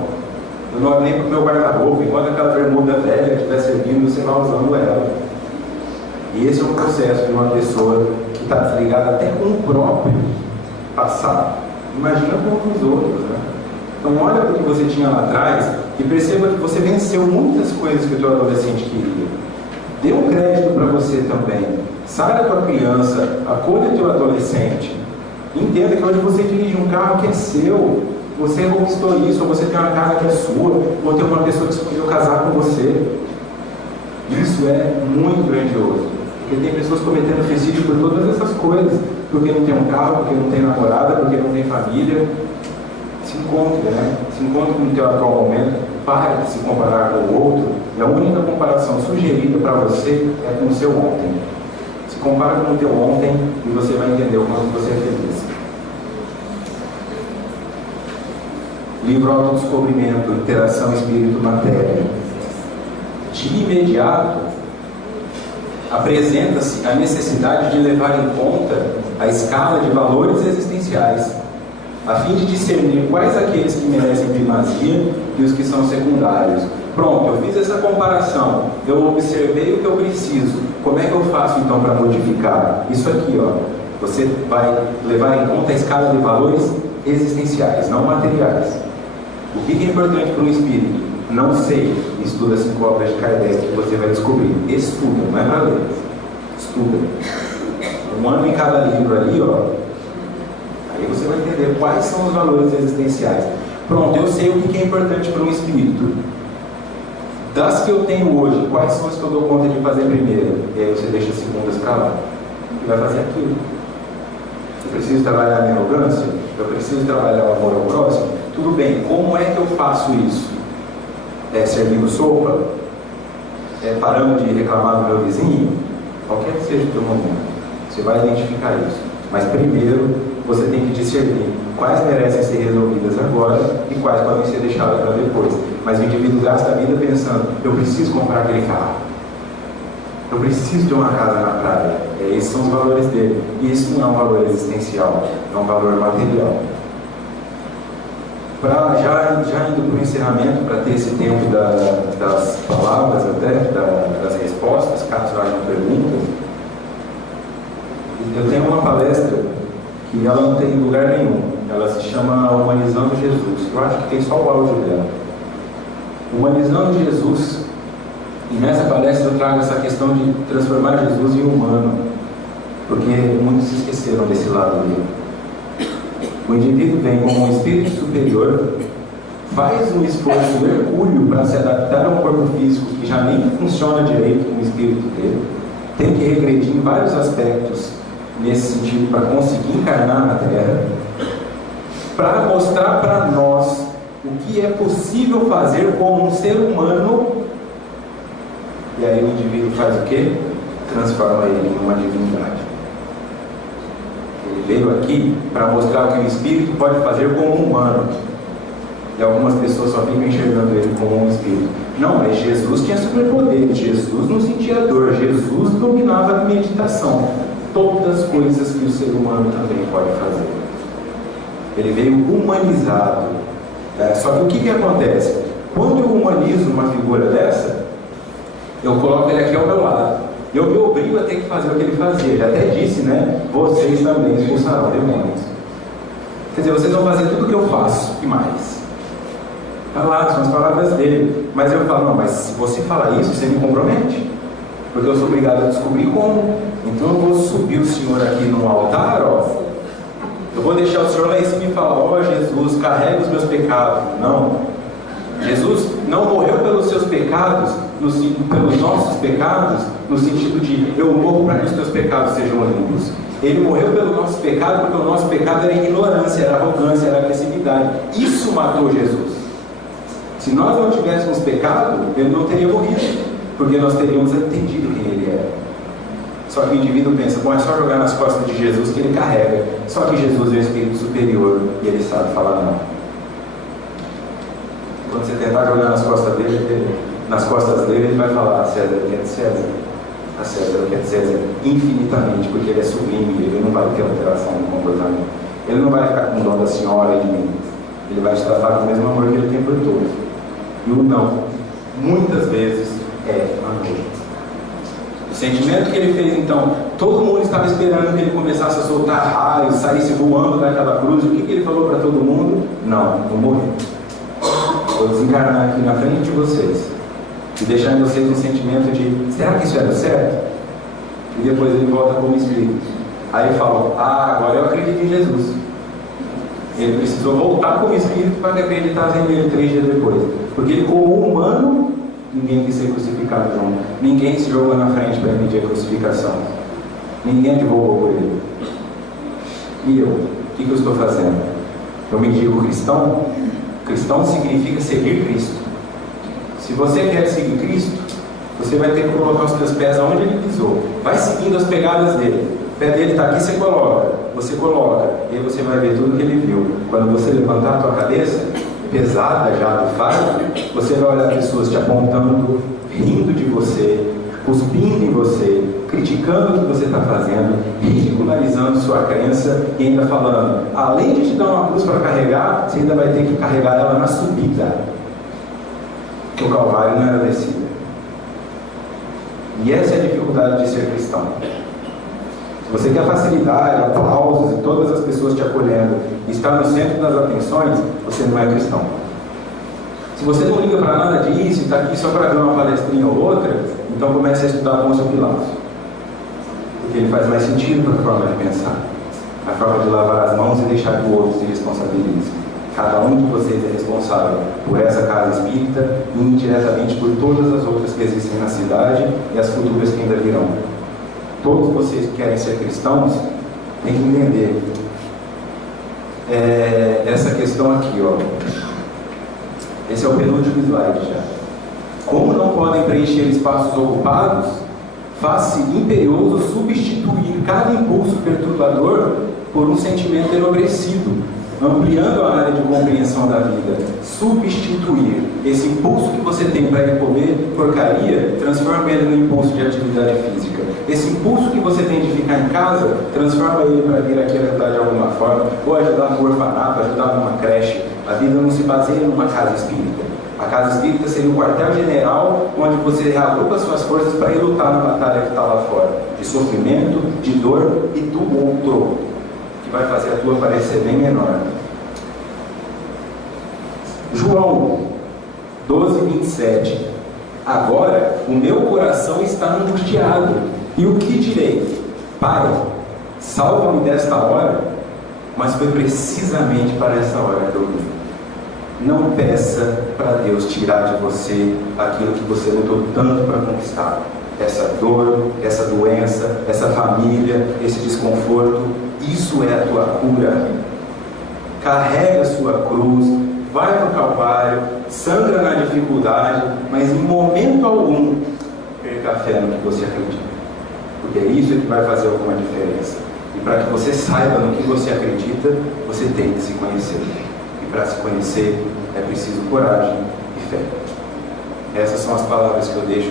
eu não olho nem para o meu guarda-roupa, enquanto aquela bermuda velha estiver servindo, você vai usando ela. E esse é o processo de uma pessoa que está desligada até com o próprio passado. Imagina com os outros, né? Então olha para o que você tinha lá atrás e perceba que você venceu muitas coisas que o teu adolescente queria. Dê um crédito para você também. Sai da tua criança, acolha o teu adolescente. Entenda que hoje você dirige um carro que é seu. Você conquistou isso, ou você tem uma casa que é sua, ou tem uma pessoa que escolheu casar com você. Isso é muito grandioso. Porque tem pessoas cometendo suicídio por todas essas coisas. Porque não tem um carro, porque não tem namorada, porque não tem família. Se encontre, né? Se encontre com o teu atual momento. Pare de se comparar com o outro. E a única comparação sugerida para você é com o seu ontem. Se compara com o teu ontem e você vai entender o quanto você é feliz. Livro Autodescobrimento, Interação Espírito-Matéria. De imediato, apresenta-se a necessidade de levar em conta a escala de valores existenciais, a fim de discernir quais aqueles que merecem primazia e os que são secundários. Pronto, eu fiz essa comparação, eu observei o que eu preciso. Como é que eu faço então para modificar? Isso aqui, ó. Você vai levar em conta a escala de valores existenciais, não materiais. O que é importante para um espírito? Não sei. Estuda 5 obras de Kardec que você vai descobrir. Estuda, não é para ler. Estuda. 1 ano em cada livro ali, ó. Aí você vai entender quais são os valores existenciais. Pronto, eu sei o que é importante para um espírito. Das que eu tenho hoje, quais são as que eu dou conta de fazer primeiro? E aí você deixa as segundas para lá. E vai fazer aquilo. Eu preciso trabalhar a minha arrogância? Eu preciso trabalhar o amor ao próximo? Tudo bem, como é que eu faço isso? Servindo sopa? Parando de reclamar do meu vizinho? Qualquer que seja o teu momento. Você vai identificar isso. Mas primeiro, você tem que discernir quais merecem ser resolvidas agora e quais podem ser deixadas para depois. Mas o indivíduo gasta a vida pensando, eu preciso comprar aquele carro, eu preciso de uma casa na praia. Esses são os valores dele. E isso não é um valor existencial, é um valor material. Já indo para o encerramento, para ter esse tempo das palavras até, das respostas, caso hajam perguntas, eu tenho uma palestra e ela não tem lugar nenhum. Ela se chama Humanizando Jesus. Eu acho que tem só o áudio dela. Humanizando Jesus. E nessa palestra eu trago essa questão de transformar Jesus em humano, porque muitos se esqueceram desse lado dele. O indivíduo vem como um espírito superior, faz um esforço hercúleo para se adaptar a um corpo físico que já nem funciona direito com o espírito dele, tem que regredir em vários aspectos nesse sentido para conseguir encarnar na Terra, para mostrar para nós o que é possível fazer como um ser humano. E aí o indivíduo faz o quê? Transforma ele em uma divindade. Ele veio aqui para mostrar o que o espírito pode fazer como um humano. E algumas pessoas só ficam enxergando ele como um espírito. Não, mas Jesus tinha superpoder. Jesus não sentia dor. Jesus dominava a meditação. Todas as coisas que o ser humano também pode fazer. Ele veio humanizado. Só que o que acontece? Quando eu humanizo uma figura dessa, eu coloco ele aqui ao meu lado. Eu me obrigo a ter que fazer o que ele fazia. Ele até disse, né? Vocês também expulsarão demônios. Quer dizer, vocês vão fazer tudo o que eu faço. E mais? Está lá, são as palavras dele. Mas eu falo, não, mas se você falar isso, você me compromete. Porque eu sou obrigado a descobrir como. Então eu vou subir o Senhor aqui no altar, ó. Eu vou deixar o Senhor lá em cima e falar, ó Jesus, carrega os meus pecados. Não. Jesus não morreu pelos seus pecados, pelos nossos pecados, no sentido de eu morro para que os teus pecados sejam limpos. Ele morreu pelo nosso pecado porque o nosso pecado era ignorância, era arrogância, era agressividade. Isso matou Jesus. Se nós não tivéssemos pecado, ele não teria morrido, porque nós teríamos entendido quem ele era. Só que o indivíduo pensa, bom, é só jogar nas costas de Jesus que ele carrega. Só que Jesus é o Espírito superior e ele sabe falar não. Quando você tentar jogar nas costas dele, ele vai falar, a César quer de César, a César quer de César infinitamente, porque ele é sublime, ele não vai ter alteração no comportamento. Ele não vai ficar com dó da senhora e de mim. Ele vai te tratar com o mesmo amor que ele tem por todos. E o não, muitas vezes, é amor. O sentimento que ele fez, então, todo mundo estava esperando que ele começasse a soltar raios, saísse voando daquela cruz. O que ele falou para todo mundo? Não, vou morrer. Vou desencarnar aqui na frente de vocês e deixar em vocês um sentimento de será que isso era certo? E depois ele volta como espírito. Aí ele fala, agora eu acredito em Jesus. Ele precisou voltar como espírito para acreditar nele 3 dias depois, porque ele, como humano, ninguém quis ser crucificado junto, ninguém se jogou na frente para impedir a crucificação, ninguém advogou por ele. E eu? O que eu estou fazendo? Eu me digo cristão? Cristão significa seguir Cristo. Se você quer seguir Cristo, você vai ter que colocar os seus pés onde ele pisou. Vai seguindo as pegadas dele. O pé dele está aqui, você coloca. E aí você vai ver tudo que ele viu. Quando você levantar a tua cabeça, pesada já do fardo, você vai olhar pessoas te apontando, rindo de você, cuspindo em você, criticando o que você está fazendo, ridicularizando sua crença e ainda falando, além de te dar uma cruz para carregar, você ainda vai ter que carregar ela na subida, porque o Calvário não era descida. E essa é a dificuldade de ser cristão. Se você quer facilidade, aplausos e todas as pessoas te acolhendo e estar no centro das atenções, você não é cristão. Se você não liga para nada disso e está aqui só para ver uma palestrinha ou outra, então comece a estudar Pôncio Pilatos, porque ele faz mais sentido para a forma de pensar, a forma de lavar as mãos e deixar que o outro se responsabilize. Cada um de vocês é responsável por essa casa espírita e indiretamente por todas as outras que existem na cidade e as futuras que ainda virão. Todos vocês que querem ser cristãos têm que entender essa questão aqui, ó. Esse é o penúltimo slide já. Como não podem preencher espaços ocupados, faz-se imperioso substituir cada impulso perturbador por um sentimento enobrecido, ampliando a área de compreensão da vida. Substituir esse impulso que você tem para ir comer porcaria, transforma ele no impulso de atividade física. Esse impulso que você tem de ficar em casa, transforma ele para vir aqui ajudar de alguma forma, ou ajudar no orfanato, ajudar numa creche. A vida não se baseia numa casa espírita. A casa espírita seria o quartel-general onde você reagrupa suas forças para ir lutar na batalha que está lá fora, de sofrimento, de dor e do outro, que vai fazer a tua parecer bem menor. João 12:27. Agora o meu coração está angustiado, e o que direi? Pai, salva-me desta hora. Mas foi precisamente para essa hora que eu vim. Não peça para Deus tirar de você aquilo que você lutou tanto para conquistar. Essa dor, essa doença, essa família, esse desconforto. Isso é a tua cura. Carrega a sua cruz, vai para o Calvário, sangra na dificuldade, mas em momento algum perca a fé no que você acredita. Porque é isso que vai fazer alguma diferença. E para que você saiba no que você acredita, você tem que se conhecer. E para se conhecer, é preciso coragem e fé. Essas são as palavras que eu deixo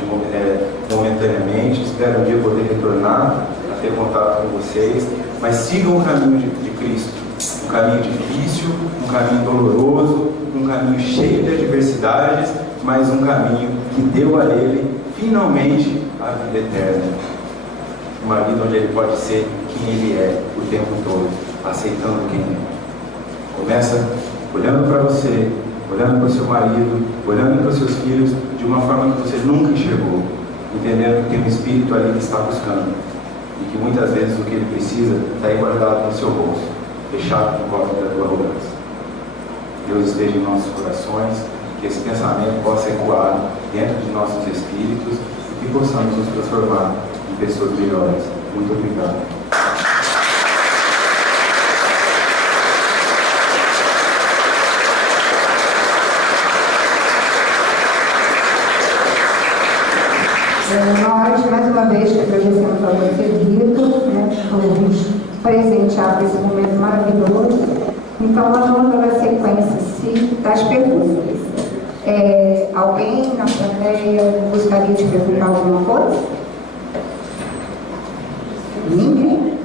momentaneamente. Espero um dia poder retornar a ter contato com vocês. Mas sigam o caminho de Cristo. Um caminho difícil, um caminho doloroso, um caminho cheio de adversidades, mas um caminho que deu a ele, finalmente, a vida eterna. Uma vida onde ele pode ser quem ele é o tempo todo, aceitando quem é. Começa olhando para você, olhando para o seu marido, olhando para os seus filhos de uma forma que você nunca enxergou, entendendo que tem um espírito ali que está buscando e que muitas vezes o que ele precisa está aí guardado no seu bolso, fechado no cofre da tua arrogância. Deus esteja em nossos corações, que esse pensamento possa ecoar dentro de nossos espíritos e que possamos nos transformar em pessoas melhores. Muito obrigado. Nós, mais uma vez, agradecemos ao Rito, por nos presentear com esse momento maravilhoso. Então, nós vamos dar a sequência das perguntas. Alguém na plateia gostaria de perguntar alguma coisa? Ninguém?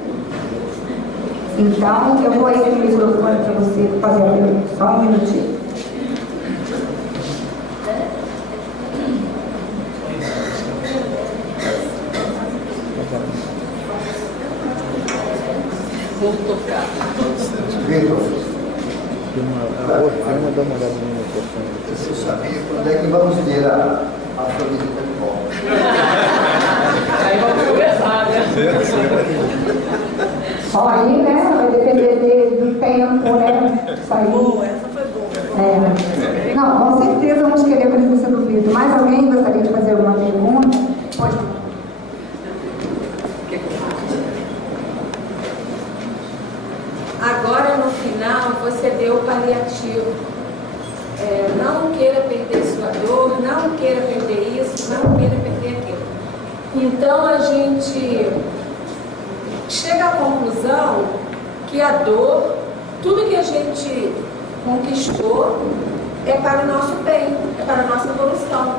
Então, eu vou aí com o microfone para você fazer a pergunta. Só um minutinho. Vou tocar. Vitor, dá uma olhada no microfone. você sabia quando é que vamos ter a família de volta? Aí vamos conversar, né? Só aí, né? Vai depender do tempo, né? Isso aí. Boa, essa foi boa. Não, com certeza vamos querer a presença do Vitor. Mais alguém gostaria de fazer alguma pergunta? Pode. Agora, no final, você deu o paliativo. Não queira perder sua dor, não queira perder isso, não queira perder aquilo. Então, a gente chega à conclusão que a dor, tudo que a gente conquistou, é para o nosso bem, é para a nossa evolução.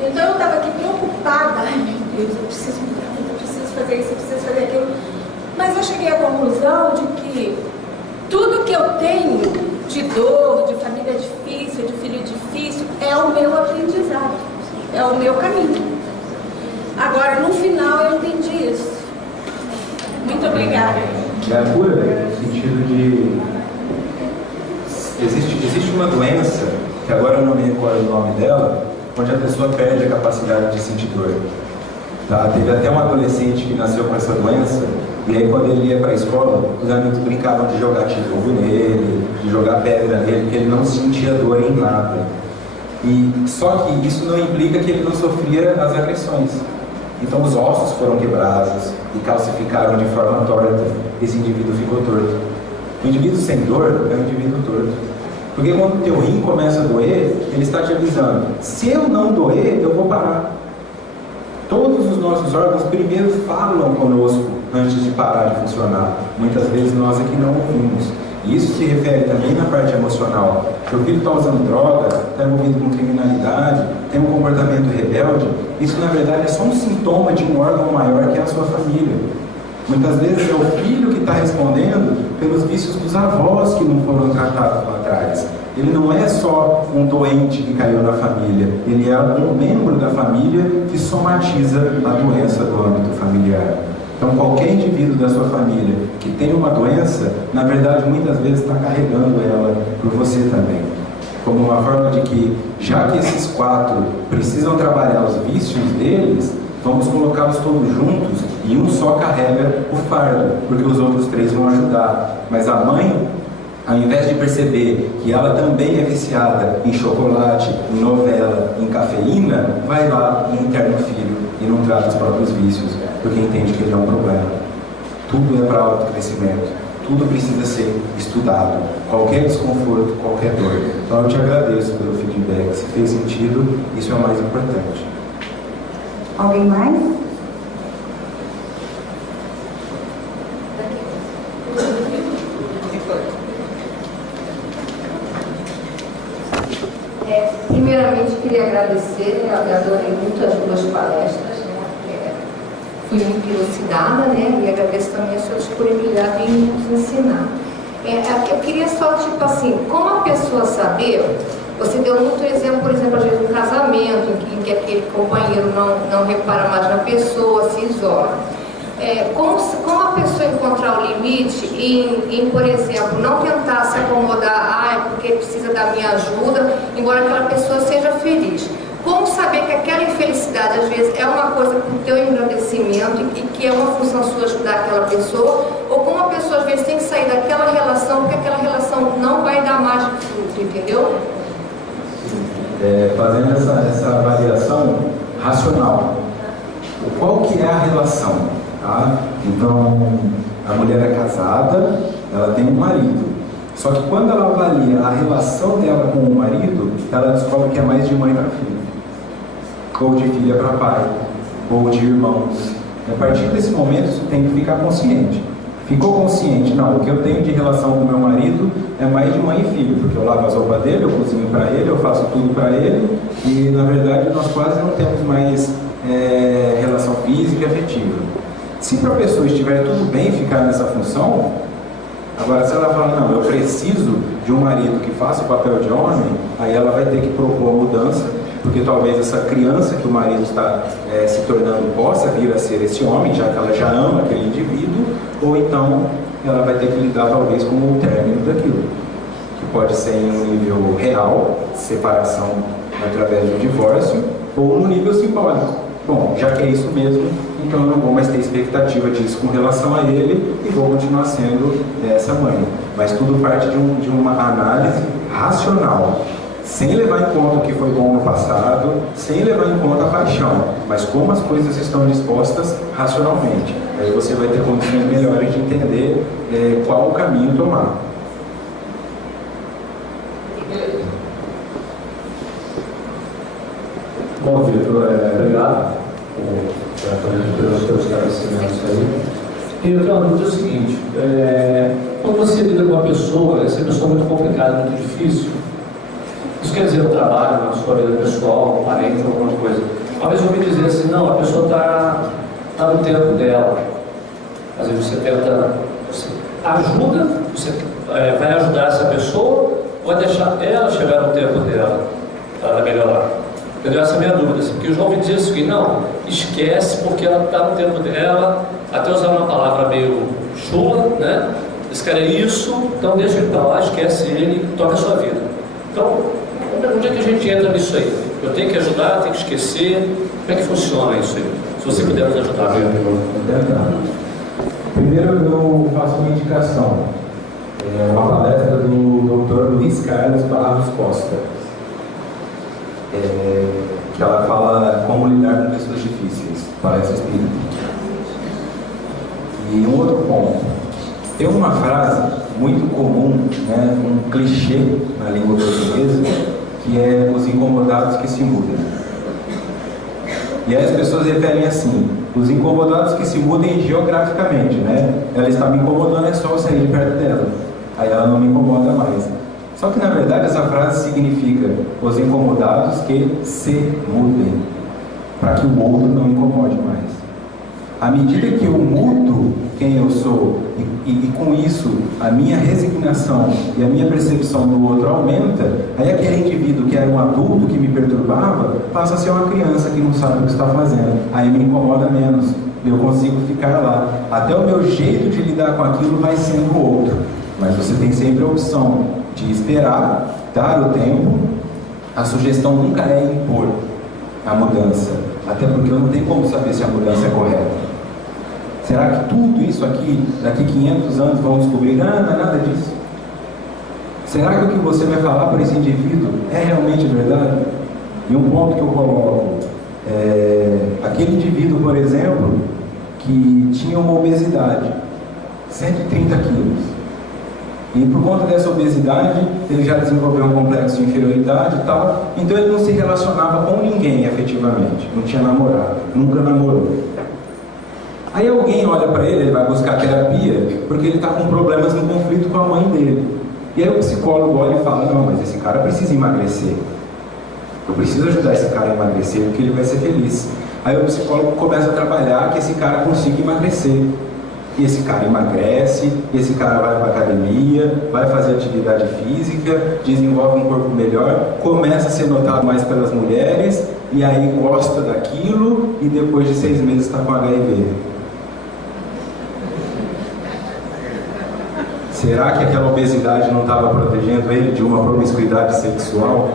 Então, eu estava aqui preocupada. Ai, meu Deus, eu preciso mudar, eu preciso fazer isso, eu preciso fazer aquilo. Mas eu cheguei à conclusão de que tudo que eu tenho de dor, de família difícil, de filho difícil, é o meu aprendizado, é o meu caminho. Agora, no final, eu entendi isso. Muito obrigada. É a cura, no sentido de... Existe uma doença, que agora eu não me recordo o nome dela, onde a pessoa perde a capacidade de sentir dor. Tá? Teve até um adolescente que nasceu com essa doença, e aí quando ele ia para a escola, os amigos brincavam de jogar tijolo nele, de jogar pedra nele, porque ele não sentia dor em nada. E só que isso não implica que ele não sofria as agressões. Então os ossos foram quebrados e calcificaram de forma torta. Esse indivíduo ficou torto. O indivíduo sem dor é um indivíduo torto. Porque quando o teu rim começa a doer, ele está te avisando: se eu não doer, eu vou parar. Todos os nossos órgãos primeiro falam conosco antes de parar de funcionar. Muitas vezes nós aqui não ouvimos. E isso se refere também na parte emocional. Seu filho está usando droga, está envolvido com criminalidade, tem um comportamento rebelde. Isso na verdade é só um sintoma de um órgão maior que é a sua família. Muitas vezes é o filho que está respondendo pelos vícios dos avós que não foram tratados lá atrás. Ele não é só um doente que caiu na família, ele é um membro da família que somatiza a doença do âmbito familiar. Então, qualquer indivíduo da sua família que tem uma doença, na verdade, muitas vezes está carregando ela por você também. Como uma forma de que, já que esses 4 precisam trabalhar os vícios deles, vamos colocá-los todos juntos e um só carrega o fardo, porque os outros 3 vão ajudar. Mas a mãe, ao invés de perceber que ela também é viciada em chocolate, em novela, em cafeína, vai lá e interna o filho e não trata os próprios vícios, porque entende que ele é um problema. Tudo é para autocrescimento, tudo precisa ser estudado, qualquer desconforto, qualquer dor. Então eu te agradeço pelo feedback, se fez sentido, isso é o mais importante. Alguém mais? Primeiramente, queria agradecer, eu adorei muito as 2 palestras, né? Fui muito elucidada, né? E agradeço também a sua disponibilidade em nos ensinar. Eu queria só, tipo assim, como a pessoa saber, você deu muito exemplo, por exemplo, às vezes um casamento, em que aquele companheiro não repara mais na pessoa, se isola. Como a pessoa encontrar o limite em, por exemplo, não tentar se acomodar, porque precisa da minha ajuda, embora aquela pessoa seja feliz. Como saber que aquela infelicidade, às vezes, é uma coisa para o teu engrandecimento e que é uma função sua ajudar aquela pessoa, ou como a pessoa, às vezes, tem que sair daquela relação, porque aquela relação não vai dar mais fruto, entendeu? Fazendo essa avaliação racional. Qual que é a relação? Tá? Então, a mulher é casada, ela tem um marido. Só que quando ela avalia a relação dela com o marido, ela descobre que é mais de mãe para filho, ou de filha para pai, ou de irmãos. E a partir desse momento, isso tem que ficar consciente. Ficou consciente, não, o que eu tenho de relação com o meu marido é mais de mãe e filho, porque eu lavo as roupas dele, eu cozinho para ele, eu faço tudo para ele, e na verdade nós quase não temos mais relação física e afetiva. Se para a pessoa estiver tudo bem ficar nessa função, agora se ela falar, não, eu preciso de um marido que faça o papel de homem, aí ela vai ter que propor a mudança, porque talvez essa criança que o marido está se tornando possa vir a ser esse homem, já que ela já ama aquele indivíduo, ou então ela vai ter que lidar talvez com o término daquilo, que pode ser em um nível real, separação através do divórcio, ou no nível simbólico. Bom, já que é isso mesmo, então eu não vou mais ter expectativa disso com relação a ele e vou continuar sendo essa mãe. Mas tudo parte de uma análise racional, sem levar em conta o que foi bom no passado, sem levar em conta a paixão, mas como as coisas estão dispostas racionalmente. Aí você vai ter condições melhores de entender qual o caminho tomar. Bom, Vitor, obrigado pelos seus esclarecimentos aí. E eu tenho uma dúvida seguinte, quando você lida com uma pessoa, essa pessoa é muito complicada, muito difícil, isso quer dizer no trabalho, na sua vida pessoal, um parente, alguma coisa. Uma vez eu ouvi dizer assim, não, a pessoa está no tempo dela. Às vezes você tenta, você ajuda, você vai ajudar essa pessoa, ou vai deixar ela chegar no tempo dela, para ela melhorar. Entendeu? Essa é a minha dúvida, assim, porque eu já ouvi dizer isso aqui, não, esquece porque ela está no tempo dela, até usar uma palavra meio chula, né? Esse cara é isso, então deixa ele para lá, esquece ele, toca a sua vida. Então, onde é que a gente entra nisso aí? Eu tenho que ajudar, tenho que esquecer, como é que funciona isso aí? Se você puder nos ajudar. Primeiro eu faço uma indicação, uma palestra do Dr. Luiz Carlos Barros Costa, que ela fala como lidar com pessoas difíceis, palestra espírita. E um outro ponto, tem uma frase muito comum, né, um clichê na língua portuguesa, que é os incomodados que se mudem. E aí as pessoas referem assim, os incomodados que se mudem geograficamente, né? Ela está me incomodando, é só eu sair de perto dela. Aí ela não me incomoda mais. Só que na verdade essa frase significa os incomodados que se mudem, para que o outro não incomode mais. À medida que eu mudo quem eu sou e com isso a minha resignação e a minha percepção do outro aumenta, aí aquele indivíduo que era um adulto que me perturbava passa a ser uma criança que não sabe o que está fazendo. Aí me incomoda menos. eu consigo ficar lá. Até o meu jeito de lidar com aquilo vai sendo outro. Mas você tem sempre a opção de esperar, dar o tempo. A sugestão nunca é impor a mudança, até porque eu não tenho como saber se a mudança é correta. Será que tudo isso aqui, daqui 500 anos, vão descobrir? Não é nada disso. Será que o que você vai falar para esse indivíduo é realmente verdade? E um ponto que eu coloco, aquele indivíduo, por exemplo, que tinha uma obesidade, 130 quilos. E por conta dessa obesidade, ele já desenvolveu um complexo de inferioridade e tal, então ele não se relacionava com ninguém efetivamente, não tinha namorado, nunca namorou. Aí alguém olha para ele, ele vai buscar terapia, porque ele está com problemas no conflito com a mãe dele. E aí o psicólogo olha e fala, não, mas esse cara precisa emagrecer. Eu preciso ajudar esse cara a emagrecer, porque ele vai ser feliz. Aí o psicólogo começa a trabalhar que esse cara consiga emagrecer. E esse cara emagrece, esse cara vai para a academia, vai fazer atividade física, desenvolve um corpo melhor, começa a ser notado mais pelas mulheres, e aí gosta daquilo, e depois de 6 meses está com HIV. Será que aquela obesidade não estava protegendo ele de uma promiscuidade sexual?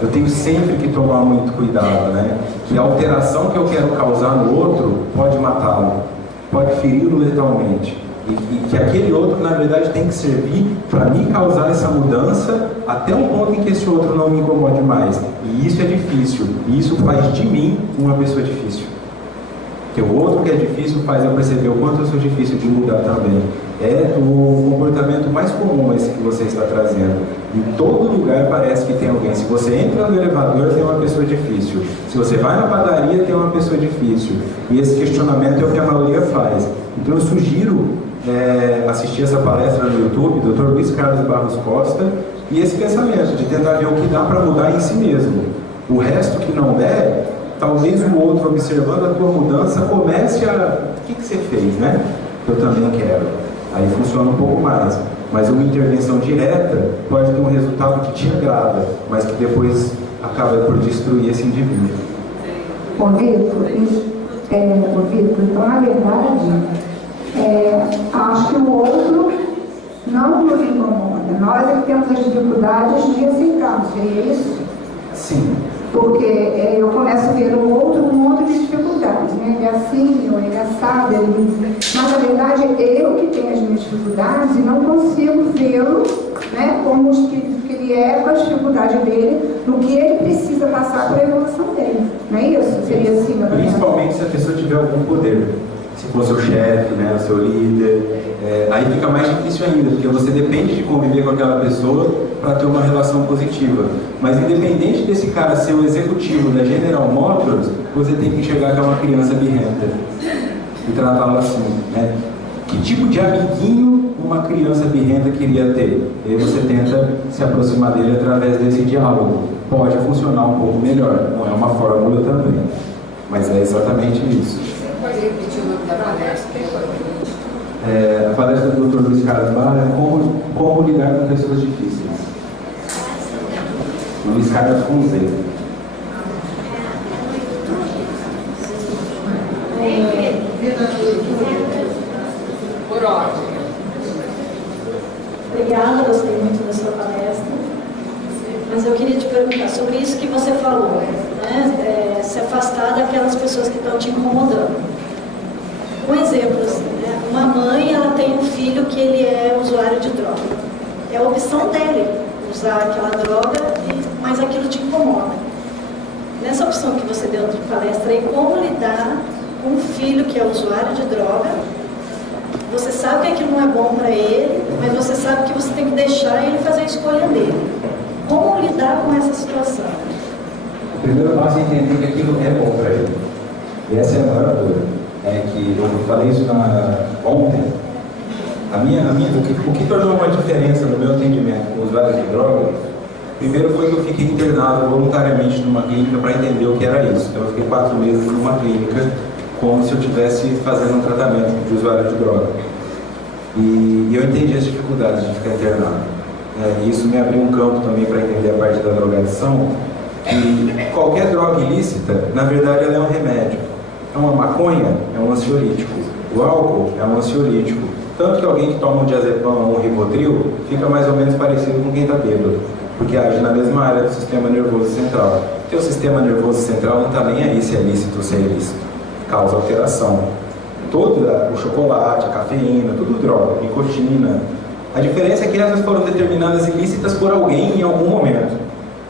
Eu tenho sempre que tomar muito cuidado, né? Que a alteração que eu quero causar no outro pode matá-lo, pode feri-lo letalmente. E que aquele outro, na verdade, tem que servir para me causar essa mudança até um ponto em que esse outro não me incomode mais. E isso é difícil. E isso faz de mim uma pessoa difícil. Porque o outro que é difícil faz eu perceber o quanto eu sou difícil de mudar também. É o comportamento mais comum esse que você está trazendo. Em todo lugar parece que tem alguém. Se você entra no elevador, tem uma pessoa difícil. Se você vai na padaria, tem uma pessoa difícil. E esse questionamento é o que a maioria faz. Então eu sugiro assistir essa palestra no YouTube, Dr. Luiz Carlos Barros Costa, e esse pensamento de tentar ver o que dá para mudar em si mesmo. O resto que não der, talvez o outro, observando a tua mudança, comece a... O que você fez, né? Eu também quero. Aí funciona um pouco mais. Mas uma intervenção direta pode ter um resultado que te agrada, mas que depois acaba por destruir esse indivíduo. Ô Vitor, então na verdade, acho que o outro não nos incomoda. Nós é que temos as dificuldades de aceitar, seria isso? Sim. Porque eu começo a ver o outro com um monte de dificuldades, né? Ele é assim, ou ele é assado, mas na verdade eu que tenho as minhas dificuldades e não consigo vê-lo, né, como o espírito que ele é, com a dificuldade dele, no que ele precisa passar para a evolução dele. Não é isso? Seria assim, na verdade? Principalmente se a pessoa tiver algum poder. Se for seu chefe, né, o seu líder, aí fica mais difícil ainda, porque você depende de conviver com aquela pessoa para ter uma relação positiva. Mas independente desse cara ser o executivo da General Motors, você tem que enxergar que é uma criança birrenta e tratá-la assim, né? Que tipo de amiguinho uma criança birrenta queria ter? E aí você tenta se aproximar dele através desse diálogo. Pode funcionar um pouco melhor, não é uma fórmula também, mas é exatamente isso. Pode repetir o nome da palestra? A palestra do Dr. Luiz Carlos Barros é como lidar com pessoas difíceis. Luiz Carlos com Z. Por ordem. Obrigada, gostei muito da sua palestra. Mas eu queria te perguntar sobre isso que você falou, né? Se afastar daquelas pessoas que estão te incomodando. Um exemplo, assim, né? Uma mãe, ela tem um filho que ele é usuário de droga. É a opção dele usar aquela droga, mas aquilo te incomoda. Nessa opção que você deu de palestra aí, como lidar com um filho que é usuário de droga, você sabe que aquilo não é bom para ele, mas você sabe que você tem que deixar ele fazer a escolha dele. Como lidar com essa situação? O primeiro passo é entender que aquilo é bom para ele. E essa é a maior dor. Que eu falei isso ontem. O que tornou uma diferença no meu atendimento com usuários de droga, primeiro foi que eu fiquei internado voluntariamente numa clínica para entender o que era isso. Então eu fiquei 4 meses numa clínica, como se eu estivesse fazendo um tratamento de usuário de droga. E eu entendi as dificuldades de ficar internado. E isso me abriu um campo também para entender a parte da drogadição, que qualquer droga ilícita, na verdade, ela é um remédio. Então a maconha é um ansiolítico, o álcool é um ansiolítico. Tanto que alguém que toma um diazepam ou um Rivotril fica mais ou menos parecido com quem está bêbado, porque age na mesma área do sistema nervoso central. Porque o sistema nervoso central não está nem aí se é lícito ou se é ilícito, causa alteração. Todo o chocolate, a cafeína, tudo droga, nicotina. A diferença é que essas foram determinadas ilícitas por alguém em algum momento,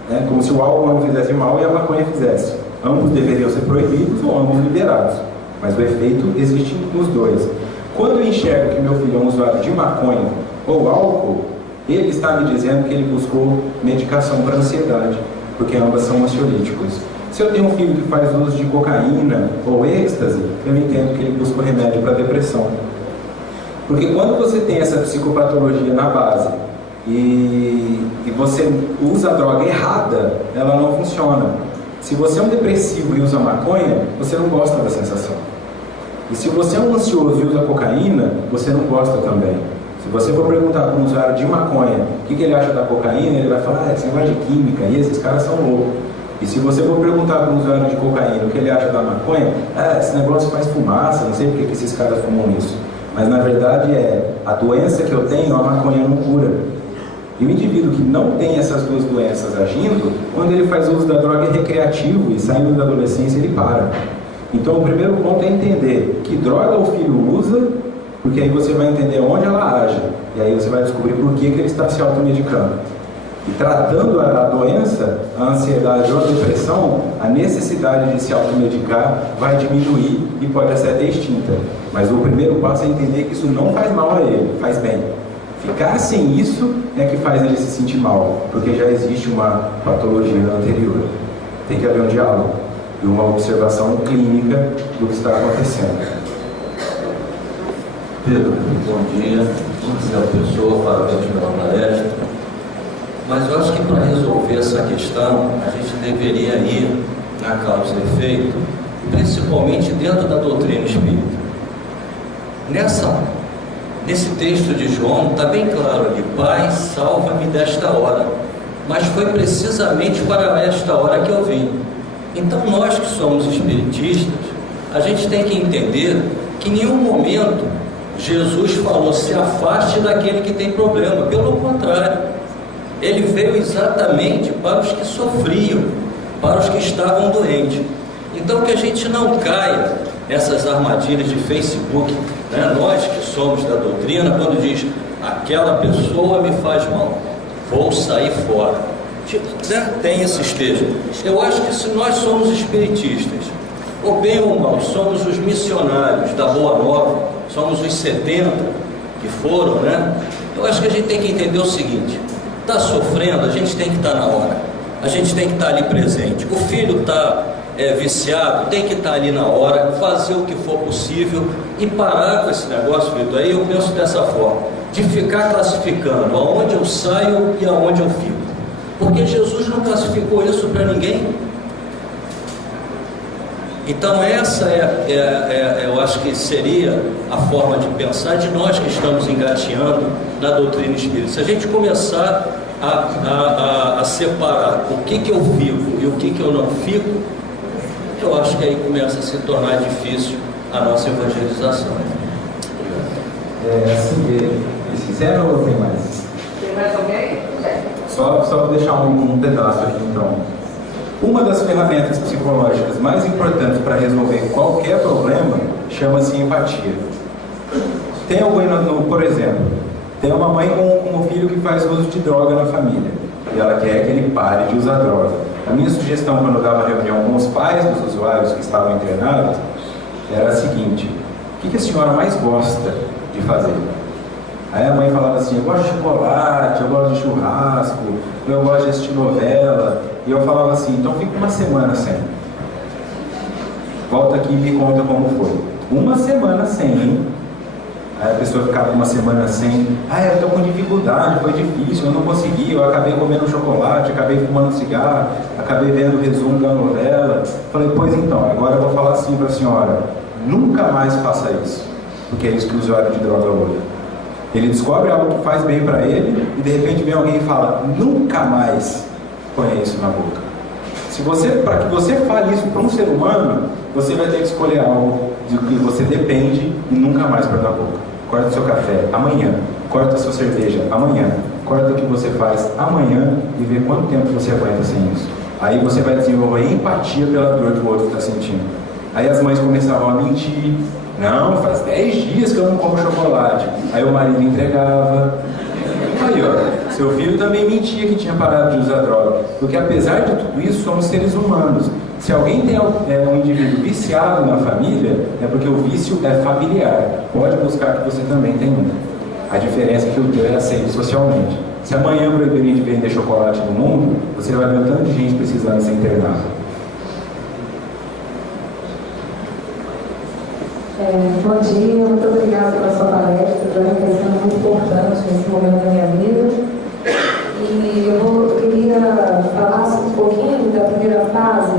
né? Como se o álcool não fizesse mal e a maconha fizesse. Ambos deveriam ser proibidos ou ambos liberados, mas o efeito existe nos dois. Quando eu enxergo que meu filho é um usuário de maconha ou álcool, ele está me dizendo que ele buscou medicação para ansiedade, porque ambas são ansiolíticos. Se eu tenho um filho que faz uso de cocaína ou êxtase, eu entendo que ele busca remédio para depressão. Porque quando você tem essa psicopatologia na base e você usa a droga errada, ela não funciona. Se você é um depressivo e usa maconha, você não gosta da sensação. E se você é um ansioso e usa cocaína, você não gosta também. Se você for perguntar para um usuário de maconha o que ele acha da cocaína, ele vai falar, esse negócio de química, e esses caras são loucos. E se você for perguntar para um usuário de cocaína o que ele acha da maconha, esse negócio faz fumaça, não sei por que esses caras fumam isso. Mas na verdade a doença que eu tenho, a maconha não cura. E o indivíduo que não tem essas duas doenças agindo, quando ele faz uso da droga é recreativo e saindo da adolescência ele para. Então o primeiro ponto é entender que droga o filho usa, porque aí você vai entender onde ela age. E aí você vai descobrir por que ele está se automedicando. E tratando a doença, a ansiedade ou a depressão, a necessidade de se automedicar vai diminuir e pode ser até extinta. Mas o primeiro passo é entender que isso não faz mal a ele, faz bem. Ficar sem isso é que faz ele se sentir mal, porque já existe uma patologia anterior. Tem que haver um diálogo e uma observação clínica do que está acontecendo. Pedro, bom dia. Marcelo Pessoa, parabéns pela palestra. Mas eu acho que para resolver essa questão, a gente deveria ir na causa e efeito, principalmente dentro da doutrina espírita. Nesse texto de João, está bem claro ali, Pai, salva-me desta hora. Mas foi precisamente para esta hora que eu vim. Então nós que somos espiritistas, a gente tem que entender que em nenhum momento Jesus falou, se afaste daquele que tem problema. Pelo contrário, ele veio exatamente para os que sofriam, para os que estavam doentes. Então que a gente não caia nessas armadilhas de Facebook, né? Nós que somos da doutrina, quando diz, aquela pessoa me faz mal, vou sair fora. Tem esses textos. Eu acho que se nós somos espiritistas, ou bem ou mal, somos os missionários da Boa Nova, somos os 70 que foram, né? Eu acho que a gente tem que entender o seguinte, está sofrendo, a gente tem que estar na hora, a gente tem que estar ali presente. O filho está viciado, tem que estar ali na hora, fazer o que for possível e parar com esse negócio, Vitor. Aí eu penso dessa forma, de ficar classificando aonde eu saio e aonde eu fico, porque Jesus não classificou isso para ninguém. Então essa eu acho que seria a forma de pensar de nós que estamos engateando na doutrina espírita. Se a gente começar a separar o que eu vivo e o que eu não fico, eu acho que aí começa a se tornar difícil a nossa evangelização. Sincero ou tem mais? Tem mais alguém? Só para deixar um pedaço aqui então. Uma das ferramentas psicológicas mais importantes para resolver qualquer problema chama-se empatia. Tem alguém, por exemplo, tem uma mãe com um filho que faz uso de droga na família e ela quer que ele pare de usar droga. A minha sugestão quando eu dava reunião com os pais dos usuários que estavam internados era a seguinte: o que a senhora mais gosta de fazer? Aí a mãe falava assim, eu gosto de chocolate, eu gosto de churrasco, eu gosto de assistir novela. E eu falava assim, então fica uma semana sem. Volta aqui e me conta como foi. Uma semana sem, hein? Aí a pessoa ficava uma semana sem. Eu estou com dificuldade, foi difícil, eu não consegui, eu acabei comendo chocolate, acabei fumando cigarro, acabei vendo o resumo da novela. Falei, pois então, agora eu vou falar assim para a senhora, nunca mais faça isso, porque é isso que o usuário de droga usa. Ele descobre algo que faz bem para ele e de repente vem alguém e fala, nunca mais ponha isso na boca. Para que você fale isso para um ser humano, você vai ter que escolher algo de que você depende e nunca mais pôr na boca. Corta o seu café amanhã, corta a sua cerveja amanhã, corta o que você faz amanhã e vê quanto tempo você aguenta sem isso. Aí você vai desenvolver empatia pela dor que o outro está sentindo. Aí as mães começavam a mentir. Não, faz 10 dias que eu não como chocolate. Aí o marido entregava. Aí, ó, seu filho também mentia que tinha parado de usar droga. Porque apesar de tudo isso, somos seres humanos. Se alguém tem um indivíduo viciado na família, é porque o vício é familiar. Pode buscar que você também tem um. A diferença é que o teu é aceito socialmente. Se amanhã proibirem de vender chocolate no mundo, você vai ver um tanto de gente precisando ser internada. Bom dia, muito obrigada pela sua palestra, para mim está sendo muito importante nesse momento da minha vida. E eu queria falar um pouquinho da primeira fase,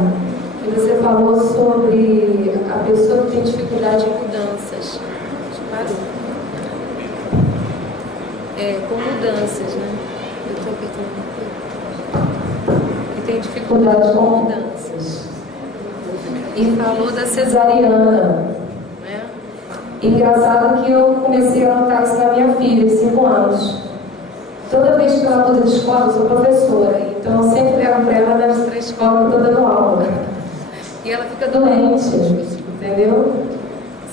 que você falou sobre a pessoa que tem dificuldade em mudanças. Com mudanças, né? Eu estou apertando aqui. Que tem dificuldade com mudanças. E falou da cesariana. Engraçado que eu comecei a notar isso na minha filha, de 5 anos. Toda vez que ela muda de escola, eu sou professora, então eu sempre levo para ela nas 3 escolas que eu estou dando aula. E ela fica doente, entendeu?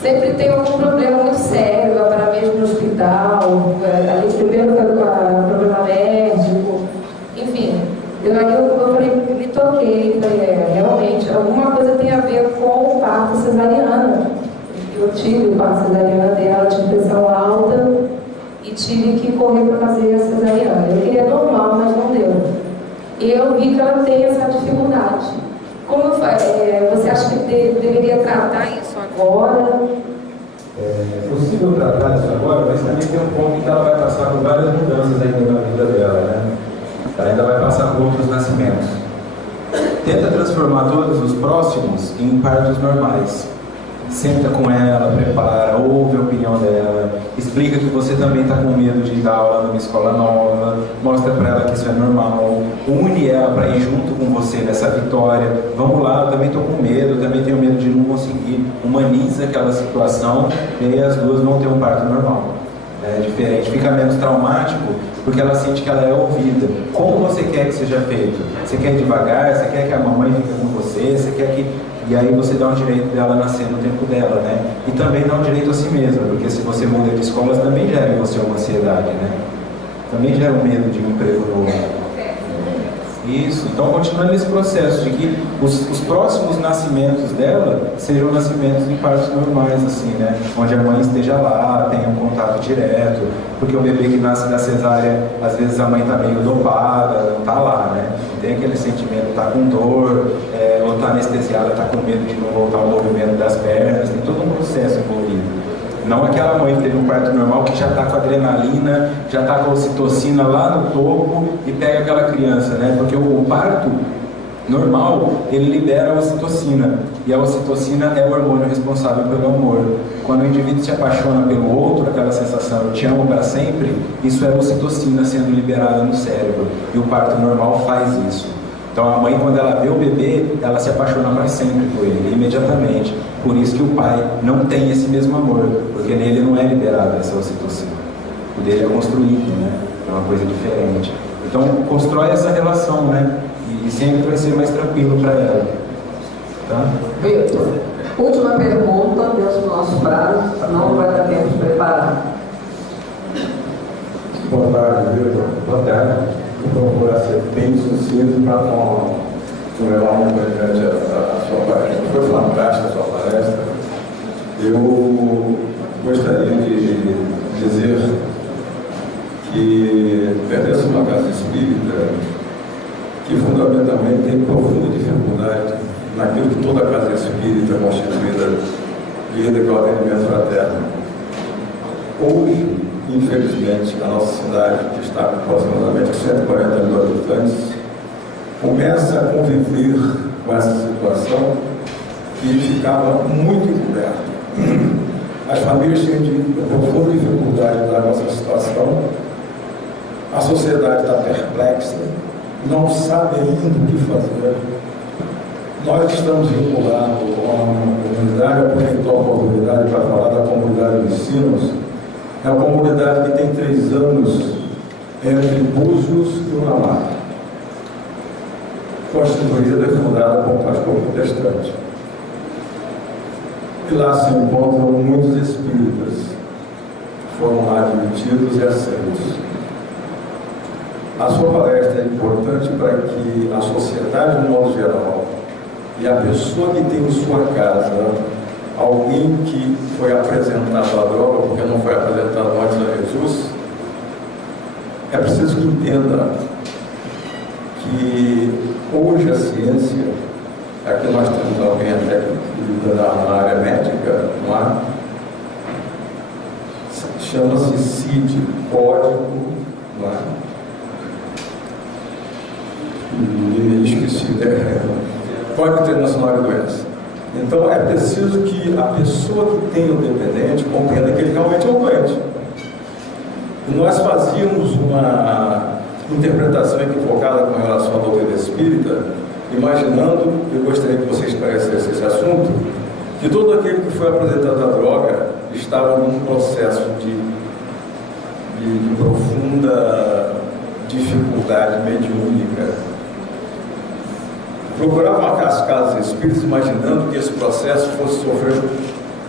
Sempre tem algum problema muito sério, vai parar mesmo no hospital, ali primeiro com problema alérgico, enfim. Eu falei, me toquei, falei, realmente, alguma coisa tem a ver com o parto cesariana. Eu tive o parto cesariana dela, tive pressão alta e tive que correr para fazer a cesariana. Eu queria normal, mas não deu. E eu vi que ela tem essa dificuldade. Como você acha que deveria tratar isso agora? É possível tratar isso agora, mas também tem um ponto em que ela vai passar por várias mudanças ainda na vida dela, né? Ela ainda vai passar por outros nascimentos. Tenta transformar todos os próximos em partos normais. Senta com ela, prepara, ouve a opinião dela, explica que você também está com medo de dar aula numa escola nova, mostra para ela que isso é normal, une ela para ir junto com você nessa vitória. Vamos lá, eu também estou com medo, eu também tenho medo de não conseguir. Humaniza aquela situação e aí as duas vão ter um parto normal. É diferente, fica menos traumático, porque ela sente que ela é ouvida. Como você quer que seja feito? Você quer ir devagar? Você quer que a mamãe fique com você? Você quer que... E aí você dá um direito dela nascer no tempo dela, né? E também dá um direito a si mesma, porque se você muda de escolas, também gera em você uma ansiedade, né? Também gera um medo de um emprego novo. Isso, então continuando nesse processo de que os próximos nascimentos dela sejam nascimentos em partos normais, assim, né? Onde a mãe esteja lá, tenha um contato direto, porque o bebê que nasce da cesárea, às vezes a mãe está meio dopada, não está lá, né? Tem aquele sentimento, está com dor, ou está anestesiada, está com medo de não voltar ao movimento das pernas, tem todo um processo envolvido. Não aquela mãe que teve um parto normal que já está com adrenalina, já está com a ocitocina lá no topo e pega aquela criança, né? Porque o parto normal, ele libera a ocitocina. E a ocitocina é o hormônio responsável pelo amor. Quando o indivíduo se apaixona pelo outro, aquela sensação, eu te amo para sempre, isso é a ocitocina sendo liberada no cérebro. E o parto normal faz isso. Então a mãe, quando ela vê o bebê, ela se apaixona para sempre por ele, imediatamente. Por isso que o pai não tem esse mesmo amor, porque nele não é liberada essa ocitocina. O dele é construído, né? É uma coisa diferente. Então constrói essa relação, né? E sempre vai ser mais tranquilo para ela. Tá? Vitor, última pergunta, dentro do nosso prazo, não vai dar tempo de preparar. Boa tarde, Vitor. Boa tarde. Vou procurar ser bem sucinto para não levar muito adiante a sua palestra. Foi fantástica a sua palestra. Eu gostaria de dizer que pertenço a uma casa espírita que fundamentalmente tem profunda dificuldade naquilo que toda casa espírita constituída lida com o atendimento fraterno. Hoje, infelizmente, a nossa cidade, que está com aproximadamente 140 mil habitantes, começa a conviver com essa situação que ficava muito encoberta. As famílias têm profunda dificuldade da nossa situação, a sociedade está perplexa, não sabe ainda o que fazer, Nós estamos vinculados a uma comunidade, aproveitou a oportunidade para falar da comunidade de Sinos. É uma comunidade que tem 3 anos entre Búzios e Unamar. Constituída e fundada por um pastor protestante. E lá se encontram muitos espíritas, foram lá admitidos e aceitos. A sua palestra é importante para que a sociedade, de modo geral, e a pessoa que tem em sua casa alguém que foi apresentado à droga, porque não foi apresentado antes a Jesus, é preciso que entenda que hoje a ciência, aqui nós temos alguém até que lida na área médica, não é? Chama-se CID, código, não é? Esqueci, Código Internacional de Doença. Então é preciso que a pessoa que tem o dependente compreenda que ele realmente é um doente. E nós fazíamos uma interpretação equivocada com relação à doutrina espírita, imaginando, eu gostaria que você esclarecesse esse assunto, que todo aquele que foi apresentado à droga estava num processo de profunda dificuldade mediúnica. Procuravam as casas espíritas imaginando que esse processo fosse sofrer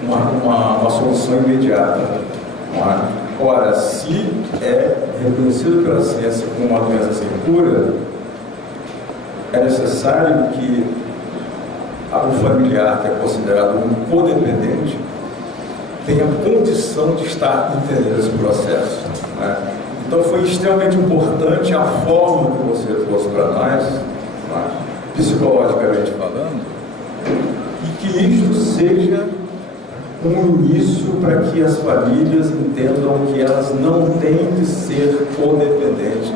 uma solução imediata. Ora, se é reconhecido pela ciência como uma doença sem cura, é necessário que o familiar, que é considerado um codependente, tenha condição de estar entendendo esse processo. Né? Então foi extremamente importante a forma que você trouxe para nós, né? Psicologicamente falando, e que isto seja um início para que as famílias entendam que elas não têm de ser codependentes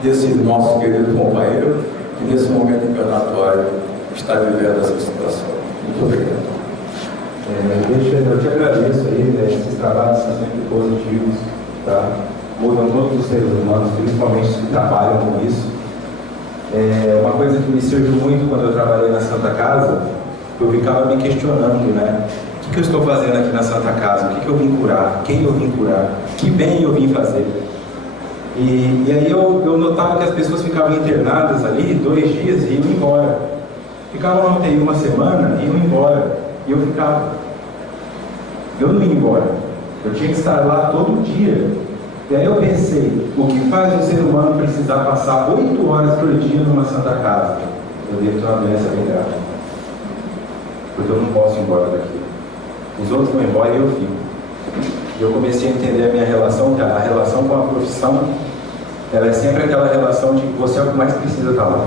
desse nosso querido companheiro que nesse momento encarnatório está vivendo essa situação. Muito obrigado. Eu te agradeço aí, né? Esses trabalhos são sempre positivos, tá? Mudam todos os seres humanos, principalmente os que trabalham com isso. Uma coisa que me serviu muito quando eu trabalhei na Santa Casa, eu ficava me questionando, né? O que eu estou fazendo aqui na Santa Casa? O que eu vim curar? Quem eu vim curar? Que bem eu vim fazer? E aí eu notava que as pessoas ficavam internadas ali 2 dias e iam embora. Ficavam na UTI 1 semana e iam embora. E eu ficava. Eu não ia embora. Eu tinha que estar lá todo dia. E aí eu pensei, o que faz um ser humano precisar passar 8 horas por dia numa Santa Casa? Eu devo ter uma doença bem grave. Porque eu não posso ir embora daqui. Os outros vão embora e eu fico. E eu comecei a entender a minha relação, que a relação com a profissão, ela é sempre aquela relação de que você é o que mais precisa estar lá.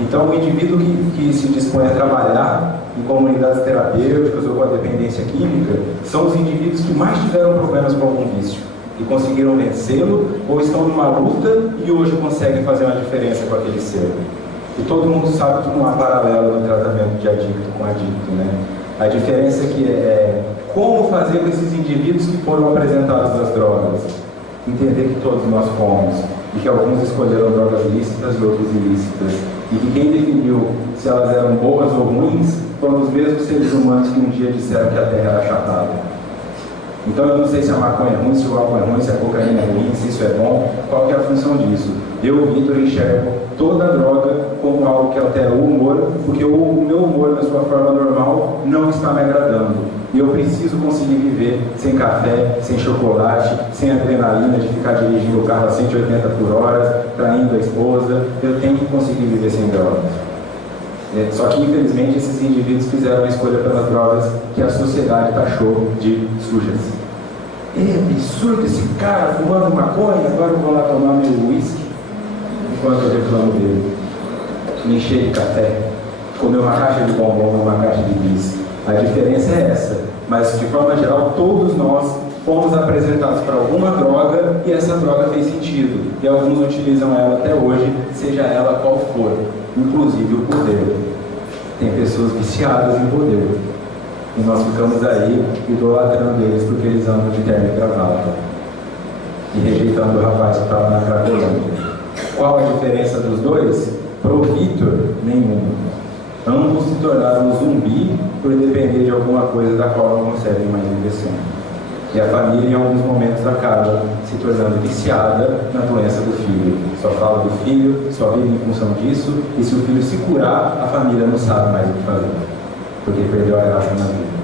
Então o indivíduo que se dispõe a trabalhar em comunidades terapêuticas ou com a dependência química, são os indivíduos que mais tiveram problemas com algum vício e conseguiram vencê-lo, ou estão numa luta e hoje conseguem fazer uma diferença com aquele ser. E todo mundo sabe que não há paralelo no tratamento de adicto com adicto, né? A diferença que é como fazer com esses indivíduos que foram apresentados às drogas. Entender que todos nós fomos, e que alguns escolheram drogas lícitas e outros ilícitas, e que quem definiu se elas eram boas ou ruins foram os mesmos seres humanos que um dia disseram que a Terra era achatada. Então eu não sei se a maconha é ruim, se o álcool é ruim, se a cocaína é ruim, se isso é bom, qual que é a função disso? Eu, Vitor, enxergo toda a droga como algo que altera o humor, porque o meu humor, na sua forma normal, não está me agradando. E eu preciso conseguir viver sem café, sem chocolate, sem adrenalina de ficar dirigindo o carro a 180 por hora, traindo a esposa. Eu tenho que conseguir viver sem drogas. Só que, infelizmente, esses indivíduos fizeram a escolha pelas drogas que a sociedade taxou de sujas. É absurdo esse cara fumando maconha, agora eu vou lá tomar meu uísque enquanto eu reclamo dele. Me encher de café, comer uma caixa de bombom, uma caixa de bis. A diferença é essa, mas de forma geral todos nós fomos apresentados para alguma droga e essa droga fez sentido. E alguns utilizam ela até hoje, seja ela qual for, inclusive o poder. Tem pessoas viciadas em poder. E nós ficamos aí idolatrando eles porque eles andam de terno e gravata. E rejeitando o rapaz que estava na Cracolândia. Qual a diferença dos dois? Pro Vitor, nenhuma. Ambos tornar um zumbi por depender de alguma coisa da qual não consegue mais viver. E a família, em alguns momentos, acaba se tornando viciada na doença do filho. Só fala do filho, só vive em função disso, e se o filho se curar, a família não sabe mais o que fazer, porque perdeu a graça na vida.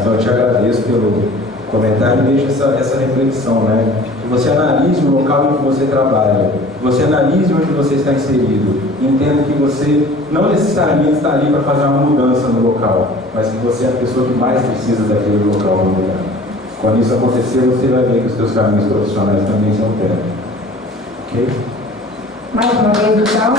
Então eu te agradeço pelo comentário e deixo essa reflexão, né? Que você analise o local em que você trabalha, que você analise onde você está inserido, e entenda que você não necessariamente está ali para fazer uma mudança no local, mas que você é a pessoa que mais precisa daquele local no lugar. Quando isso acontecer, você vai ver que os seus caminhos profissionais também se alteram. Ok? Mais uma vez, então.